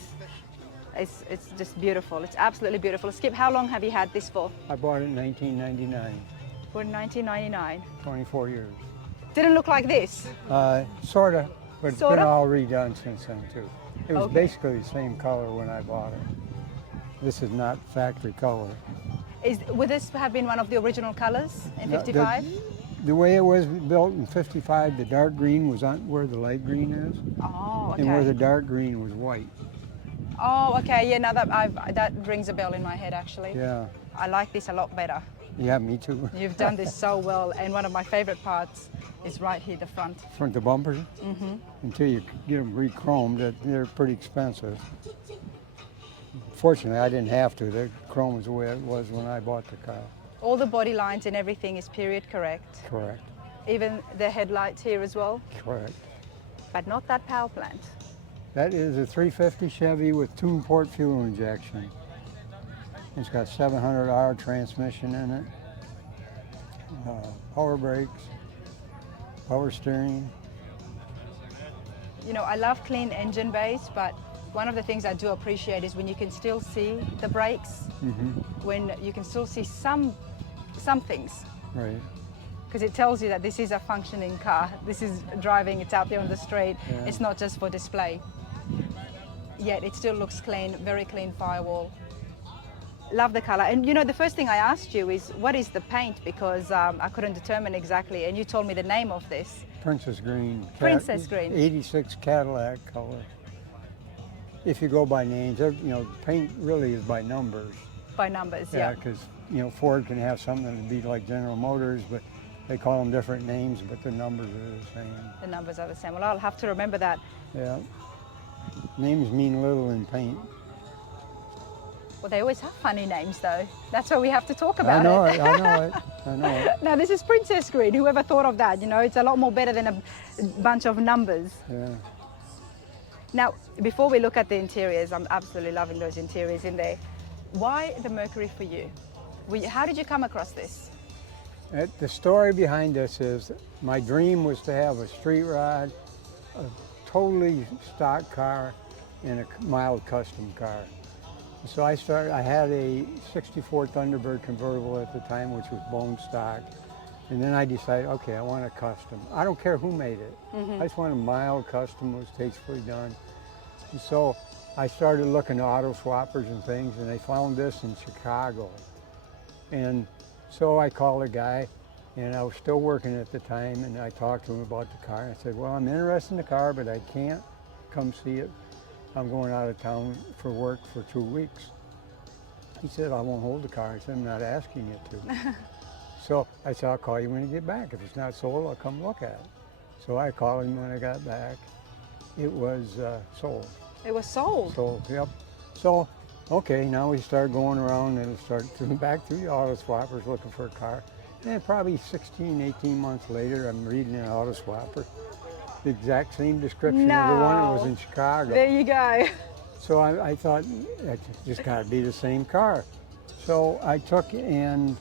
It's just beautiful. It's absolutely beautiful. Skip, how long have you had this for? I bought it in 1999, For 1999. 24 years. Didn't look like this. Sort of, but it's Sorta? been all redone since then too. It was Okay. basically the same color when I bought it. This is not factory color. Would this have been one of the original colors in No, 55? The way it was built in 55, the dark green was on where the light green is, Oh, and where okay. the dark green was white. Oh, okay. Yeah, now that rings a bell in my head, actually. Yeah, I like this a lot better. yeah, me too. You've done this so well, and one of my favorite parts is right here, the front. Front the bumpers. Until you get them re-chromed, they're pretty expensive. Fortunately, I didn't have to. The chrome was the way it was when I bought the car. All the body lines and everything is period correct. Correct. Even the headlights here as well, Correct. but not that power plant. That is a 350 Chevy with two-port fuel injection. It's got 700R transmission in it, power brakes, power steering. You know, I love clean engine bays, but one of the things I do appreciate is when you can still see the brakes, when you can still see some things, Right. because it tells you that this is a functioning car. This is driving, it's out there on the street. Yeah. It's not just for display. Yet it still looks clean, very clean firewall. Love the color. And you know, the first thing I asked you is, what is the paint? Because I couldn't determine exactly, and you told me the name of this. Princess green. Princess green. 86 Cadillac color. If you go by names, you know, paint really is by numbers. By numbers, yeah. Because, you know, Ford can have something to be like General Motors, but they call them different names, but the numbers are the same. The numbers are the same. Well, I'll have to remember that. Yeah. Names mean little in paint. Well, they always have funny names, though. That's why we have to talk about I know it. it, I know it, I know it. Now, this is Princess Green. Whoever thought of that? You know, it's a lot more better than a bunch of numbers. Yeah. Now, before we look at the interiors, I'm absolutely loving those interiors in there. Why the Mercury for you? How did you come across this? The story behind this is my dream was to have a street rod, a totally stock car, and a mild custom car. So I had a 64 Thunderbird convertible at the time, which was bone stock. And then I decided, okay, I want a custom. I don't care who made it. I just want a mild custom, which tastefully done. And so I started looking at auto swappers and things, and I found this in Chicago. And so I called a guy, and I was still working at the time, and I talked to him about the car. I said, well, I'm interested in the car, but I can't come see it. I'm going out of town for work for 2 weeks. He said, I won't hold the car. I said, I'm not asking you to. So I said, I'll call you when you get back. If it's not sold, I'll come look at it. So I called him when I got back. It was sold. It was sold? Sold, yep. So, okay, now we start going around and start back through the auto swappers looking for a car. And probably 16, 18 months later, I'm reading an auto swapper. The exact same description of the one that was in Chicago. There you go. So I thought, it's just got to be the same car. So I took and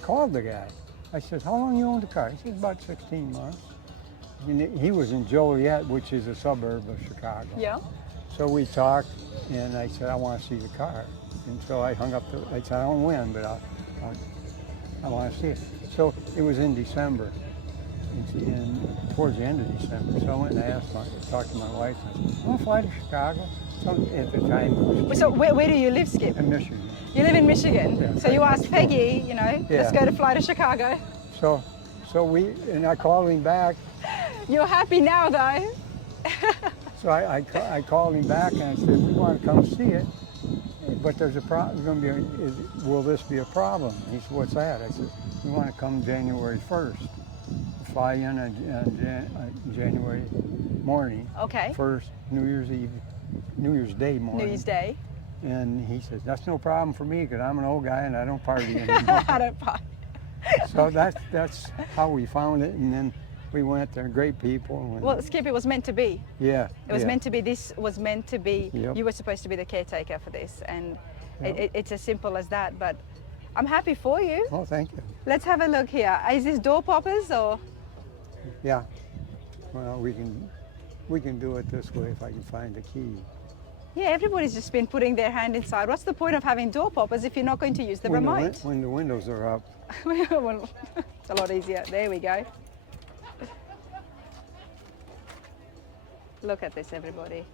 called the guy. I said, how long you owned the car? He said, about 16 months. And he was in Joliet, which is a suburb of Chicago. Yeah. So we talked, and I said, I want to see the car. And so I hung up I said, I don't win, but I want to see it. So it was in December, towards the end of December. So I went and talked to my wife, and I said, I want to fly to Chicago. So at the time, So where do you live, Skip? in Michigan. You live in Michigan. Yeah. So you asked Peggy, you know, let's go to fly to Chicago. So I called him back. You're happy now, though. So I called him back and I said, we want to come see it, but there's a problem. Will this be a problem? He said, what's that? I said, we want to come January 1st. Fly in on January morning. Okay. First, New Year's Day morning. New Year's Day. And he says, that's no problem for me because I'm an old guy and I don't party anymore. I don't party. So that's how we found it, and then we went there. Great people. Well, Skip, it was meant to be. Yeah. It was meant to be. This was meant to be. Yep. You were supposed to be the caretaker for this, and Yep. it's as simple as that. But I'm happy for you. Oh, thank you. Let's have a look here. Is this door poppers or? Yeah. Well, we can do it this way if I can find the key. Yeah, everybody's just been putting their hand inside. What's the point of having door poppers if you're not going to use the remote? When the windows are up. Well, it's a lot easier. There we go. Look at this, everybody.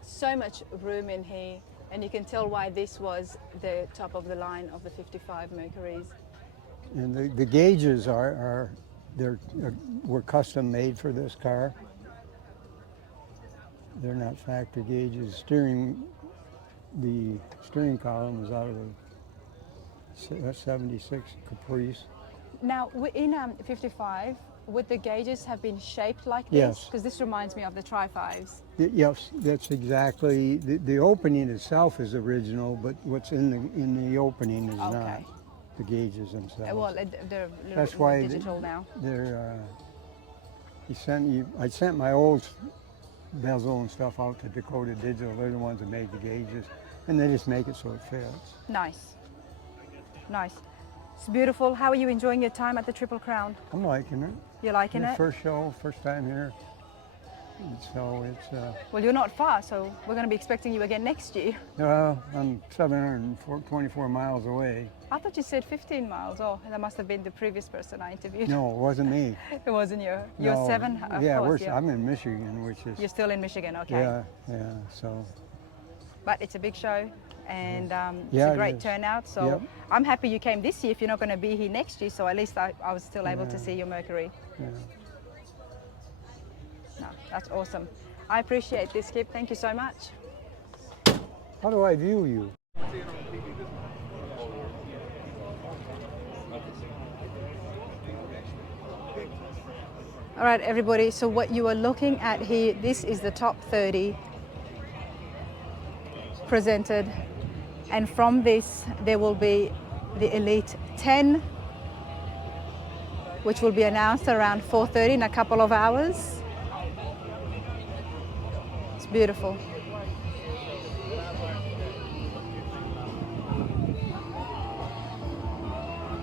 So much room in here, and you can tell why this was the top of the line of the 55 Mercurys. And the gauges were custom made for this car. They're not factory gauges. The steering column was out of a 76 Caprice. Now, in 55, would the gauges have been shaped like this? Yes. Because this reminds me of the Tri-5s. Yes, that's exactly. The opening itself is original, but what's in the opening is not. The gauges themselves. Well, they're That's why digital now. I sent my old bezel and stuff out to Dakota Digital. They're the ones that made the gauges, and they just make it so it fits. Nice. Nice. It's beautiful. How are you enjoying your time at the Triple Crown? I'm liking it. You're liking it? First show, first time here. And so it's. Well, you're not far, so we're going to be expecting you again next year. I'm 724 miles away. I thought you said 15 miles. Oh, that must have been the previous person I interviewed. No, it wasn't me. It wasn't you. You're No. 7. Of Yeah, course, I'm in Michigan, which is. You're still in Michigan, okay. Yeah. So. But it's a big show, and it's Yeah, a it great is. turnout. So Yep. I'm happy you came this year. If you're not going to be here next year, so at least I was still able to see your Mercury. Yeah. No, that's awesome. I appreciate this, Kip. Thank you so much. How do I view you? All right, everybody, so what you are looking at here, this is the top 30 presented. And from this, there will be the Elite 10, which will be announced around 4:30 in a couple of hours. It's beautiful.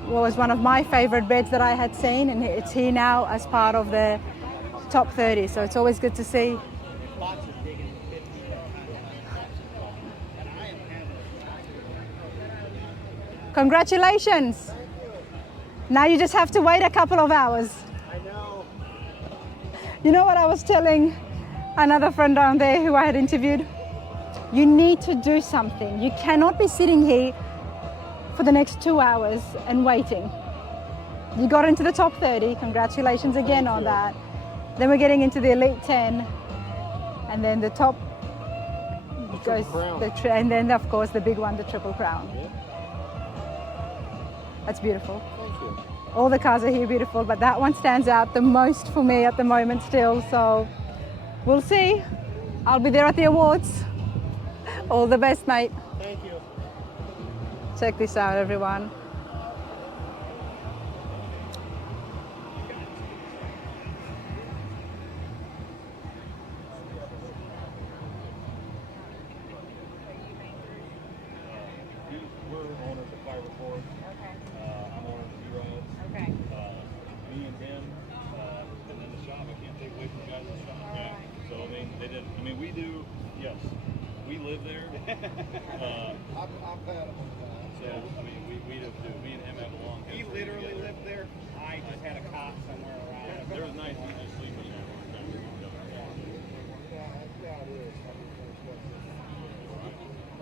What was one of my favorite beds that I had seen, and it's here now as part of the top 30, so it's always good to see. Congratulations! Now you just have to wait a couple of hours. I know. You know what I was telling another friend down there who I had interviewed? You need to do something. You cannot be sitting here for the next 2 hours and waiting. You got into the top 30, congratulations again on that. Then we're getting into the Elite 10, and then the top goes, and then of course the big one, the Triple Crown. Yeah. That's beautiful. Thank you. All the cars are here beautiful, but that one stands out the most for me at the moment still, so we'll see. I'll be there at the awards. All the best, mate. Thank you. Check this out, everyone. We're owners of Fire Ford. Okay. I'm owner of B-Rods. Okay. Me and him, and then the shop, I can't take away from the guys in the shop. Yeah. So, I mean, they did, I mean, we do, yes, we live there. I've had them. So, I mean, we do too. Me and him have a long history. He literally lived there. I just had a cot somewhere around. There was nights we just sleep in there.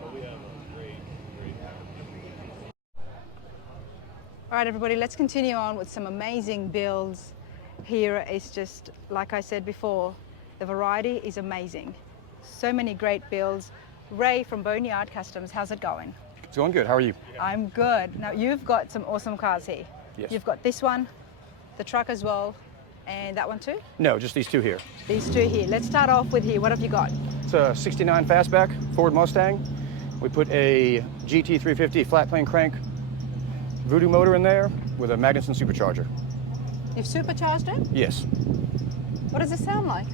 But we have a great All right, everybody, let's continue on with some amazing builds. Here is just, like I said before, the variety is amazing. So many great builds. Ray from BoneYard Customs, how's it going? It's going good. How are you? I'm good. Now, you've got some awesome cars here. Yes. You've got this one, the truck as well, and that one too? No, just these two here. These two here. Let's start off with here. What have you got? It's a 69 Fastback Ford Mustang. We put a GT350 flat plane crank Voodoo motor in there with a Magnuson supercharger. You've supercharged it? Yes. What does it sound like?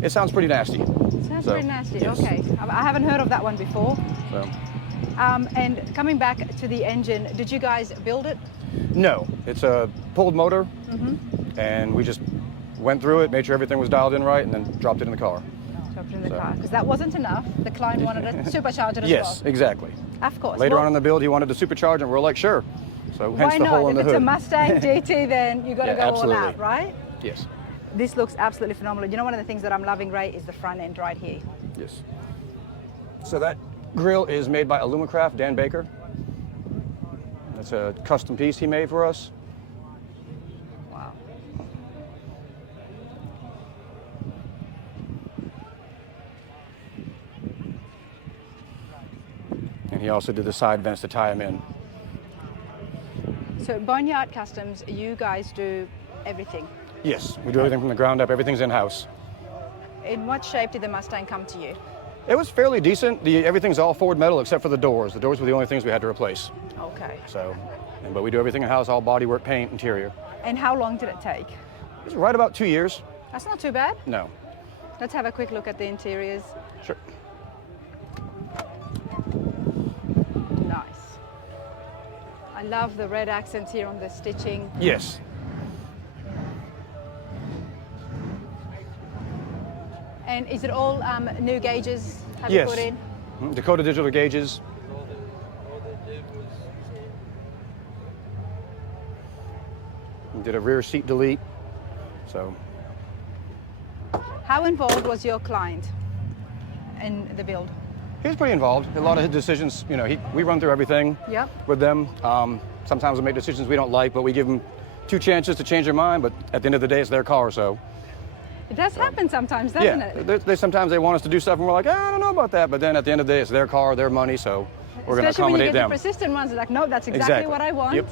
It sounds pretty nasty. It sounds pretty nasty. Yes. Okay. I haven't heard of that one before. So. And coming back to the engine, did you guys build it? No, it's a pulled motor, and we just went through it, made sure everything was dialed in right, and then dropped it in the car. Dropped it in the car, because that wasn't enough. The client wanted to supercharge it as well. Yes, exactly. Of course. Later Well, on in the build, he wanted to supercharge, and we're like, sure. So hence why the hole not? in If the it's hood. a Mustang GT, then you got to Yeah, go absolutely. all out, right? Yes. This looks absolutely phenomenal. You know, one of the things that I'm loving, Ray, is the front end right here. Yes. So that grill is made by Alumacraft, Dan Baker. That's a custom piece he made for us. Wow. And he also did the side vents to tie them in. So BoneYard Customs, you guys do everything. Yes, we do everything from the ground up. Everything's in-house. In what shape did the Mustang come to you? It was fairly decent. Everything's all Ford metal except for the doors. The doors were the only things we had to replace. Okay. So, but we do everything in-house, all bodywork, paint, interior. And how long did it take? It was right about 2 years. That's not too bad. No. Let's have a quick look at the interiors. Sure. Nice. I love the red accents here on the stitching. Yes. And is it all new gauges have Yes. you put in? Dakota digital gauges. We did a rear seat delete. So How involved was your client in the build? he was pretty involved. A lot of his decisions, you know, we run through everything Yep. with them. Sometimes we make decisions we don't like, but we give them 2 chances to change their mind. But at the end of the day, it's their car, so. It does happen sometimes, doesn't Yeah, it? sometimes they want us to do stuff and we're like, I don't know about that. But then at the end of the day, it's their car, their money, so we're going to Especially when you accommodate get them. the persistent ones, like, no, that's exactly what I want. Yep.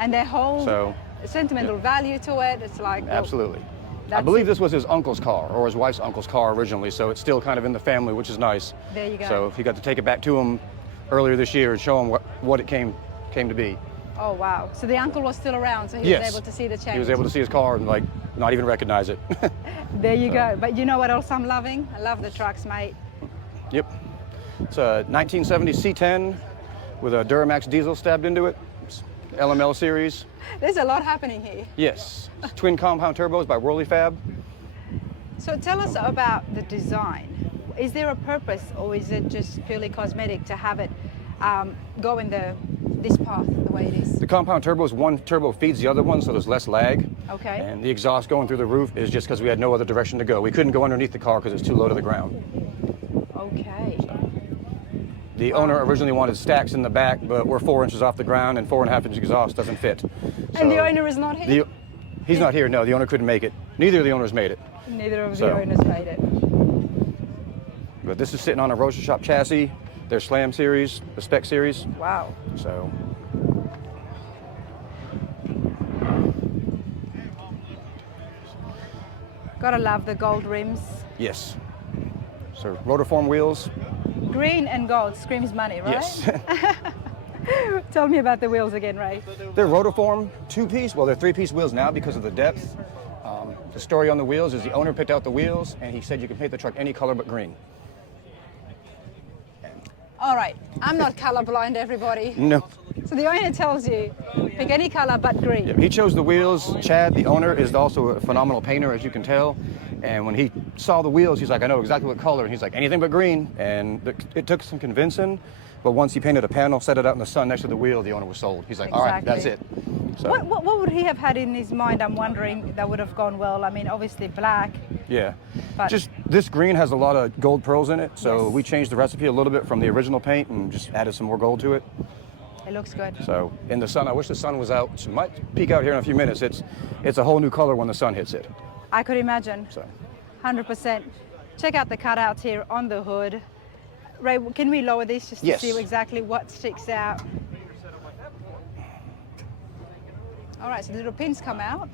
And their whole So, sentimental value to it, it's like, well, absolutely. I that's believe it. this was his uncle's car or his wife's uncle's car originally, so it's still kind of in the family, which is nice. There you go. So he got to take it back to him earlier this year and show him what it came to be. Oh, wow. So the uncle was still around, so he Yes. was able to see the change. He was able to see his car and like not even recognize it. There you go. But you know what else I'm loving? I love the trucks, mate. Yep. It's a 1970 C10 with a Doramax Diesel stabbed into it. It's LML series. There's a lot happening here. Yes. It's twin compound turbos by Whirly Fab. So tell us about the design. Is there a purpose, or is it just purely cosmetic to have it go in this path the way it is? The compound turbos, one turbo feeds the other one, so there's less lag. Okay. And the exhaust going through the roof is just because we had no other direction to go. We couldn't go underneath the car because it's too low to the ground. Okay. The owner originally wanted stacks in the back, but we're 4 inches off the ground and 4.5-inch exhaust doesn't fit. And the owner is not here? He's not here, no. The owner couldn't make it. Neither of the owners made it. Neither of So- the owners made it. But this is sitting on a Roadster shop chassis, their Slam series, the Spec series. Wow. So Gotta love the gold rims. yes. So rotiform wheels. Green and gold screams money, right? Yes. Tell me about the wheels again, Ray. They're rotiform 2-piece. Well, they're 3-piece wheels now because of the depth. The story on the wheels is the owner picked out the wheels and he said you can paint the truck any color but green. All right, I'm not colorblind, everybody. No. So the owner tells you, pick any color but green. Yeah, he chose the wheels. Chad, the owner, is also a phenomenal painter, as you can tell. And when he saw the wheels, he's like, I know exactly what color. And he's like, anything but green. And it took some convincing. But once he painted a panel, set it out in the sun next to the wheel, the owner was sold. He's like, all right, that's it. So, What would he have had in his mind, I'm wondering, that would have gone well? I mean, obviously black. yeah. But- Just this green has a lot of gold pearls in it. So Yes. we changed the recipe a little bit from the original paint and just added some more gold to it. It looks good. So in the sun, I wish the sun was out. It might peek out here in a few minutes. It's a whole new color when the sun hits it. I could imagine. So 100%. Check out the cutouts here on the hood. Ray, can we lower this just to Yes. see exactly what sticks out? All right, so the little pins come out.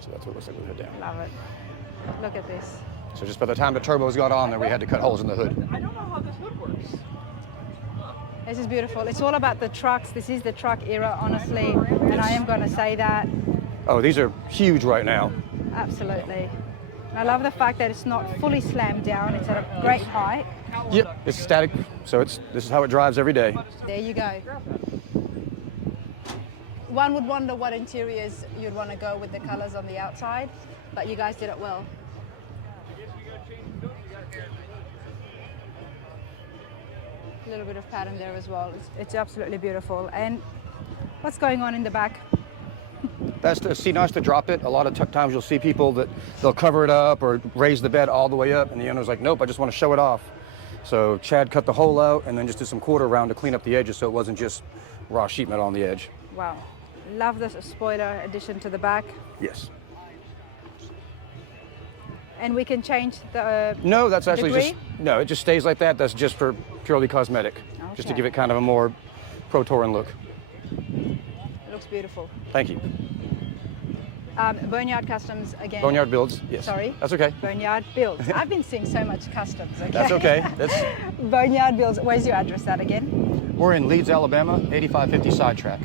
So that's what it looks like with the hood down. Love it. Look at this. So just by the time the turbos got on there, we had to cut holes in the hood. I don't know how this hood works. This is beautiful. It's all about the trucks. This is the truck era, honestly, and I am going to say that. Oh, these are huge right now. Absolutely. And I love the fact that it's not fully slammed down. It's at a great height. Yep, it's static, so this is how it drives every day. There you go. One would wonder what interiors you'd want to go with the colors on the outside, but you guys did it well. A little bit of pattern there as well. It's absolutely beautiful. And what's going on in the back? That's to see nice to drop it. A lot of times you'll see people that they'll cover it up or raise the bed all the way up, and the owner's like, nope, I just want to show it off. So Chad cut the hole out and then just did some quarter round to clean up the edges so it wasn't just raw sheet metal on the edge. Wow. Love this spoiler addition to the back. Yes. And we can change the No, that's actually degree? no, it just stays like that. That's just for purely cosmetic, just to Okay. give it kind of a more pro touring look. It looks beautiful. Thank you. BoneYard Customs again. BoneYard Builds, yes. Sorry. That's okay. BoneYard Builds. I've been seeing so much customs, okay? That's okay. BoneYard Builds. Where's your address at again? We're in Leeds, Alabama, 8550 Sidetrack.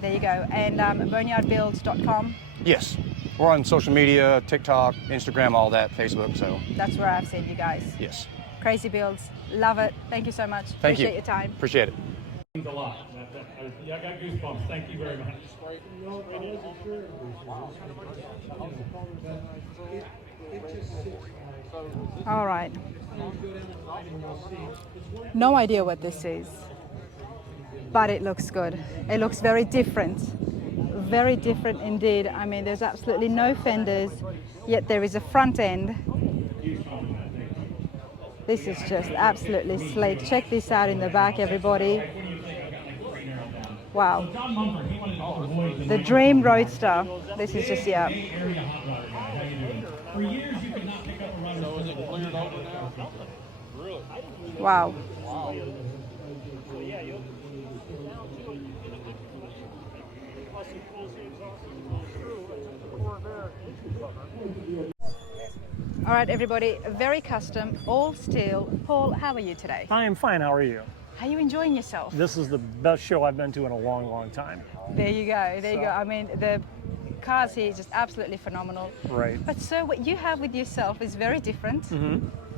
There you go. And BoneYardBuilds.com. Yes. We're on social media, TikTok, Instagram, all that, Facebook, so. That's where I've seen you guys. Yes. Crazy builds. Love it. Thank you so much. Thank you. Appreciate your time. Appreciate it. Means a lot. I got goosebumps. Thank you very much. All right. No idea what this is, but it looks good. It looks very different. Very different indeed. I mean, there's absolutely no fenders, yet there is a front end. This is just absolutely sleek. Check this out in the back, everybody. Wow. The Dream Roadster. This is just, yeah. Wow. All right, everybody, very custom, all steel. Paul, how are you today? I am fine, how are you? Are you enjoying yourself? This is the best show I've been to in a long, long time. There you go, there you go. I mean, the cars here is just absolutely phenomenal. Right. But sir, what you have with yourself is very different,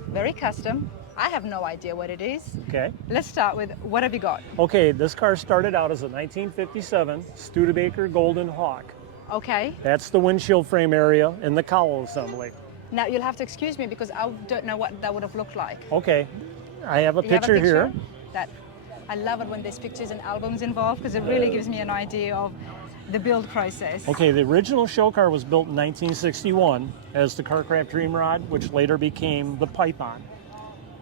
very custom. I have no idea what it is. Okay. Let's start with, what have you got? Okay, this car started out as a 1957 Studebaker Golden Hawke. Okay. That's the windshield frame area and the cowl assembly. Now, you'll have to excuse me because I don't know what that would have looked like. Okay, I have a Do you have picture here. That I love it when there's pictures and albums involved because it really gives me an idea of the build process. Okay, the original show car was built in 1961 as the Carcraft Dream Rod, which later became the Python.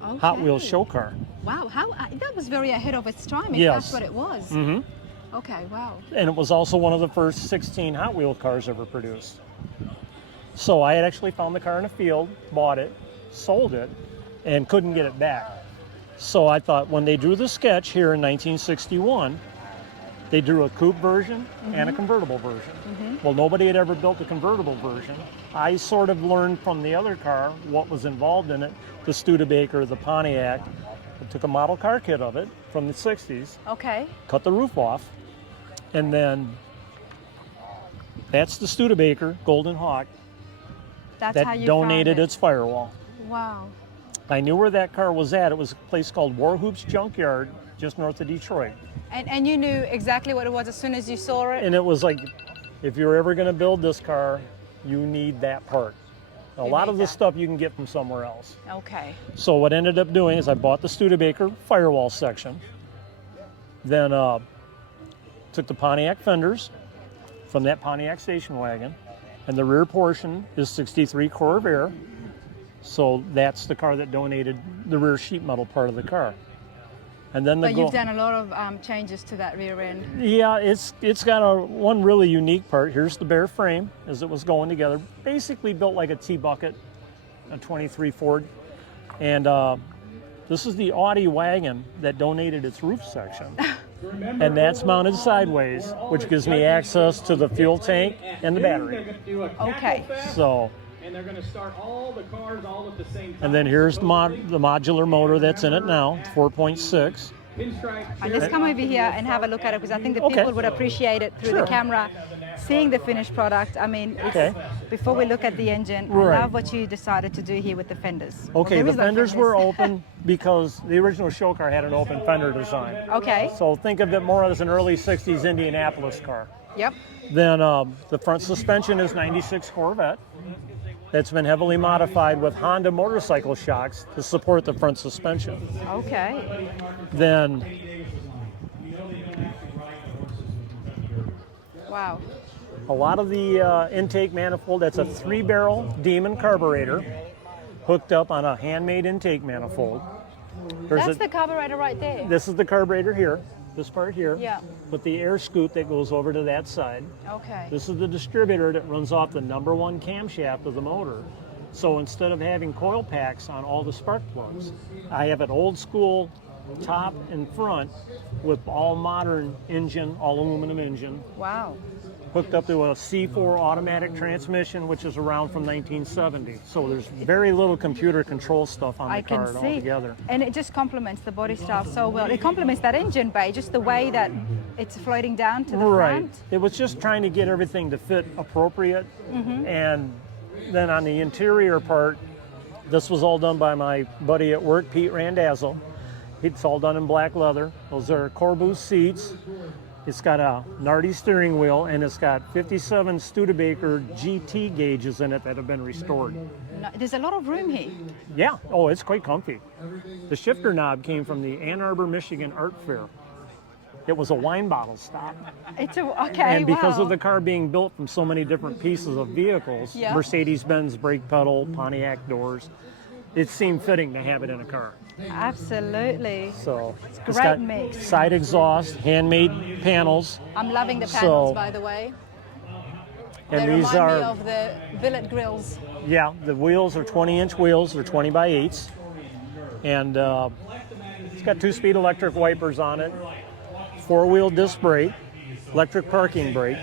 Okay. Hot Wheels show car. Wow, that was very ahead of its time, if Yes. that's what it was. Mm-hmm. Okay, wow. And it was also one of the first 16 Hot Wheel cars ever produced. So I had actually found the car in a field, bought it, sold it, and couldn't get it back. So I thought when they drew the sketch here in 1961, they drew a coupe version and a convertible version. Well, nobody had ever built a convertible version. I sort of learned from the other car what was involved in it, the Studebaker, the Pontiac. I took a model car kit of it from the 60s, Okay. cut the roof off, and then that's the Studebaker Golden Hawke That's how that you donated found it. its firewall. Wow. I knew where that car was at. It was a place called Warhoops Junkyard, just north of Detroit. And you knew exactly what it was as soon as you saw it? And it was like, if you're ever going to build this car, you need that part. A lot of the stuff you can get from somewhere else. Okay. So what I ended up doing is I bought the Studebaker firewall section, then took the Pontiac fenders from that Pontiac station wagon, and the rear portion is 63 Corvair. So that's the car that donated the rear sheet metal part of the car. And then But you've done a lot of changes to that rear end. Yeah, it's got one really unique part. Here's the bare frame as it was going together. Basically built like a T-Bucket, a 23 Ford. And this is the Audi wagon that donated its roof section. And that's mounted sideways, which gives me access to the fuel tank and the battery. Okay. So. And they're going to start all the cars all at the same time. And then here's the modular motor that's in it now, 4.6. Let's come over here and have a look at it because I think the people would appreciate it through the camera, seeing the finished product. I mean, before we look at the engine, I love what you decided to do here with the fenders. Okay, the fenders were open because the original show car had an open fender design. Okay. So think of it more as an early 60s Indianapolis car. Yep. Then the front suspension is 96 Corvette. That's been heavily modified with Honda motorcycle shocks to support the front suspension. Okay. Then, wow. A lot of the intake manifold, that's a 3-barrel Demon carburetor hooked up on a handmade intake manifold. That's the carburetor right there. This is the carburetor here, this part here. Yeah. With the air scoop that goes over to that side. Okay. This is the distributor that runs off the #1 camshaft of the motor. So instead of having coil packs on all the spark plugs, I have an old school top and front with all modern engine, all aluminum engine. Wow. Hooked up to a C4 automatic transmission, which is around from 1970. So there's very little computer control stuff on the car altogether. And it just complements the body style so well. It complements that engine bay, just the way that it's floating down to the front. It was just trying to get everything to fit appropriate. And then on the interior part, this was all done by my buddy at work, Pete Randazzo. It's all done in black leather. Those are Corbu seats. It's got a Nardi steering wheel, and it's got 57 Studebaker GT gauges in it that have been restored. There's a lot of room here. Yeah, oh, it's quite comfy. The shifter knob came from the Ann Arbor, Michigan Art Fair. It was a wine bottle stop. It's okay, and because of the car being built from so many different pieces of vehicles, Mercedes-Benz brake pedal, Pontiac doors, it seemed fitting to have it in a car. Absolutely. So it's great mix. Side exhaust, handmade panels. I'm loving the panels, by the way. And they these remind me of the billet grills. Yeah, the wheels are 20-inch wheels. They're 20 by 8s. And it's got 2-speed electric wipers on it, 4-wheel disc brake, electric parking brake.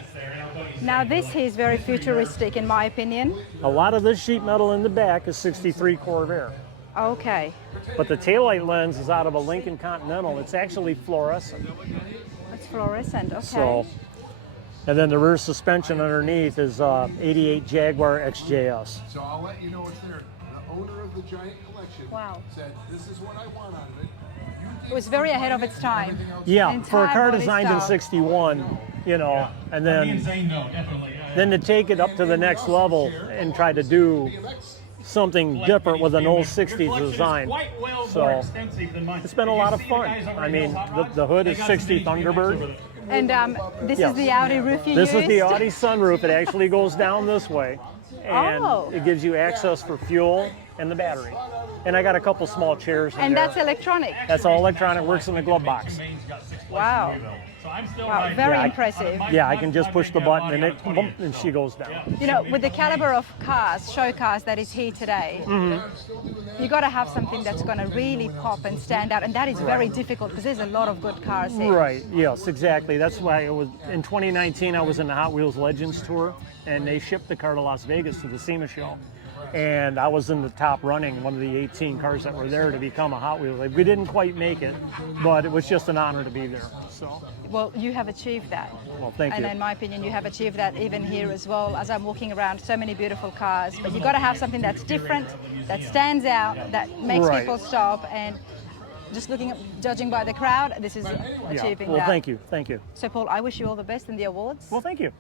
Now this is very futuristic in my opinion. A lot of this sheet metal in the back is 63 Corvair. Okay. But the taillight lens is out of a Lincoln Continental. It's actually fluorescent. It's fluorescent, okay. So, and then the rear suspension underneath is 88 Jaguar XJS. So I'll let you know what's there. The owner of the giant collection said, this is what I want out of it. It was very ahead of its time. Yeah, for a car designed in '61, you know, and then to take it up to the next level and try to do something different with an old 60s design. So it's been a lot of fun. I mean, the hood is 60 Thunderbird. And this is the Audi roof you This used? is the Audi sunroof. It actually goes down this way. And it gives you access for fuel and the battery. And I got a couple small chairs in And there. that's electronic? That's all electronic, works in the glove box. Wow. Wow, very impressive. Yeah, I can just push the button and it, boom, and she goes down. You know, with the caliber of cars, show cars that is here today, you got to have something that's going to really pop and stand out, and that is very difficult because there's a lot of good cars here. Right, yes, exactly. That's why it was, in 2019, I was in the Hot Wheels Legends Tour, and they shipped the car to Las Vegas to the SEMA show. And I was in the top running, one of the 18 cars that were there to become a Hot Wheels. We didn't quite make it, but it was just an honor to be there. So. Well, you have achieved that. Well, thank you. And in my opinion, you have achieved that even here as well. As I'm walking around, so many beautiful cars. But you got to have something that's different, that stands out, that makes people stop. And just judging by the crowd, this is achieving that. Well, thank you, thank you. So, Paul, I wish you all the best in the awards. Well, thank you.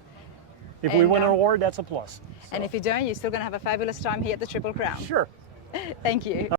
If we win an award, that's a plus. And if you don't, you're still going to have a fabulous time here at the Triple Crown. Sure. Thank you.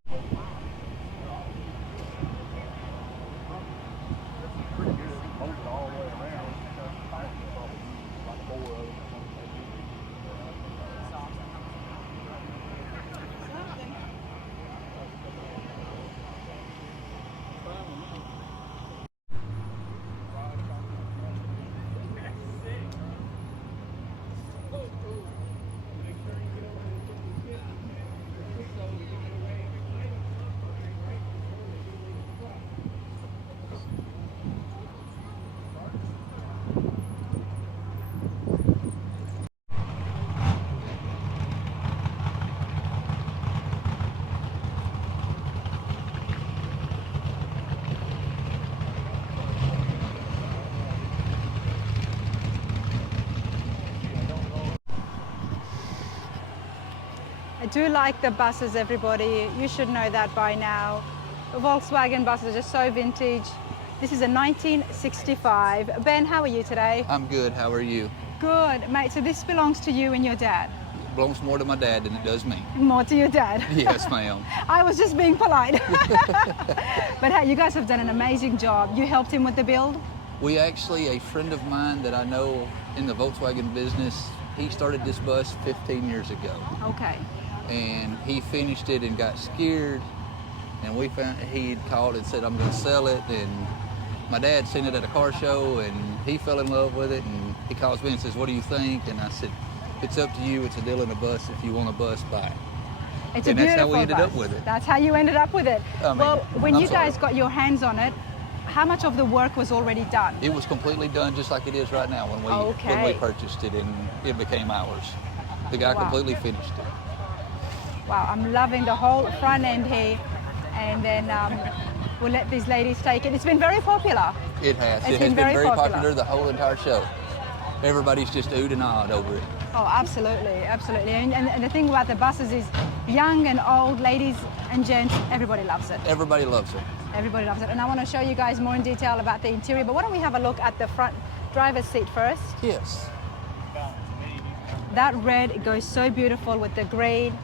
I do like the buses, everybody. You should know that by now. The Volkswagen buses are so vintage. This is a 1965. Ben, how are you today? I'm good. How are you? Good, mate. So this belongs to you and your dad? It belongs more to my dad than it does me. More to your dad? Yes, ma'am. I was just being polite. But hey, you guys have done an amazing job. You helped him with the build? We actually, a friend of mine that I know in the Volkswagen business, he started this bus 15 years ago. Okay. And he finished it and got scared, and we found he had called and said, I'm going to sell it. And my dad seen it at a car show, and he fell in love with it, and he calls me and says, what do you think? And I said, it's up to you. It's a deal in a bus. If you want a bus, buy it. It's a and beautiful that's how we ended bus. up with it. That's how you ended up with it. I mean, well, when I'm you sorry. guys got your hands on it, how much of the work was already done? It was completely done just like it is right now when we Okay. purchased it and it became ours. The guy Wow. completely finished it. Wow, I'm loving the whole front end here. And then we'll let these ladies take it. It's been very popular. It has. It's It has been been very very popular. popular the whole entire show. Everybody's just oohed and awed over it. Oh, absolutely, absolutely. And the thing about the buses is young and old, ladies and gents, everybody loves it. Everybody loves it. Everybody loves it. And I want to show you guys more in detail about the interior, but why don't we have a look at the front driver's seat first? Yes. That red, it goes so beautiful with the green.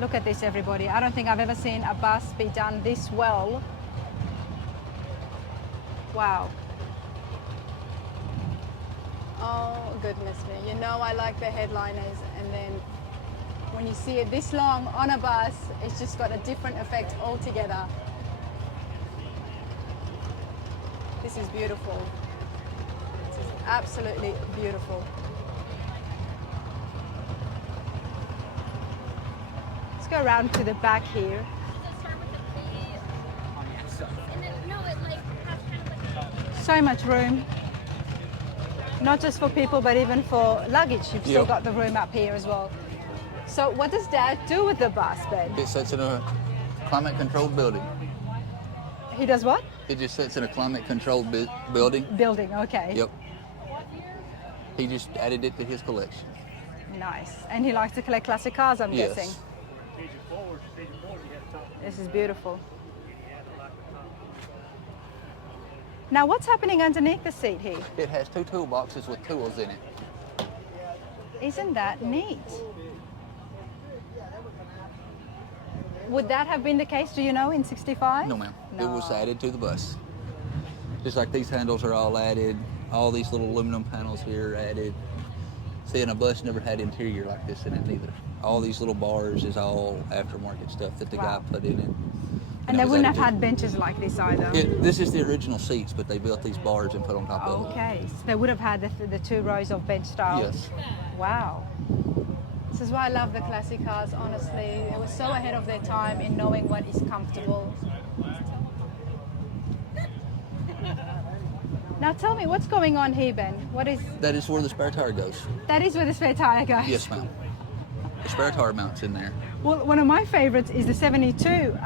Look at this, everybody. I don't think I've ever seen a bus be done this well. Wow. Oh, goodness me. You know I like the headliners, and then when you see it this long on a bus, it's just got a different effect altogether. This is beautiful. This is absolutely beautiful. Let's go around to the back here. So much room. Not just for people, but even for luggage. You've still Yep. got the room up here as well. So what does Dad do with the bus, Ben? It sits in a climate-controlled building. He does what? It just sits in a climate-controlled building. Building, okay. Yep. He just added it to his collection. Nice. And he likes to collect classic cars, I'm Yes. guessing. This is beautiful. Now, what's happening underneath the seat here? It has two toolboxes with tools in it. Isn't that neat? Would that have been the case, do you know, in 65? No, ma'am. No. It was added to the bus. Just like these handles are all added, all these little aluminum panels here are added. See, and a bus never had interior like this in it neither. All these little bars is all aftermarket stuff that the guy put in it. And they it was wouldn't have added had benches like this either. This is the original seats, but they built these bars and put on top of them. Okay, so they would have had the two rows of bench style. Yes. Wow. This is why I love the classic cars, honestly. They were so ahead of their time in knowing what is comfortable. Now tell me, what's going on here, Ben? What is... That is where the spare tire goes. That is where the spare tire goes? Yes, ma'am. The spare tire mounts in there. Well, one of my favorites is the 72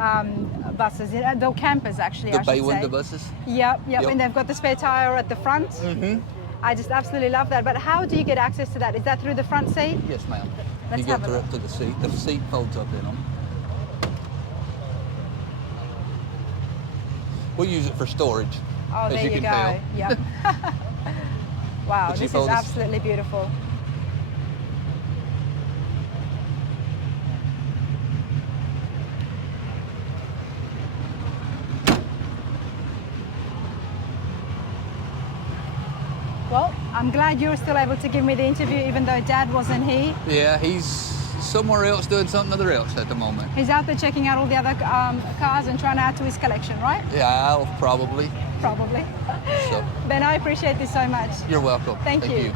buses, the campers actually, The I should bay say. window buses? Yep, Yep. and they've got the spare tire at the front. Mm-hmm. I just absolutely love that. But how do you get access to that? Is that through the front seat? Yes, ma'am. Let's You have get a up to the seat. The seat folds up in them. We'll use it for storage. Oh, as there you can go. tell. Yep. Wow, But you this is fold this- absolutely beautiful. Well, I'm glad you're still able to give me the interview even though Dad wasn't here. Yeah, he's somewhere else doing something other else at the moment. He's out there checking out all the other cars and trying to add to his collection, right? Yeah, I'll probably. Probably. So Ben, I appreciate this so much. you're welcome. Thank you.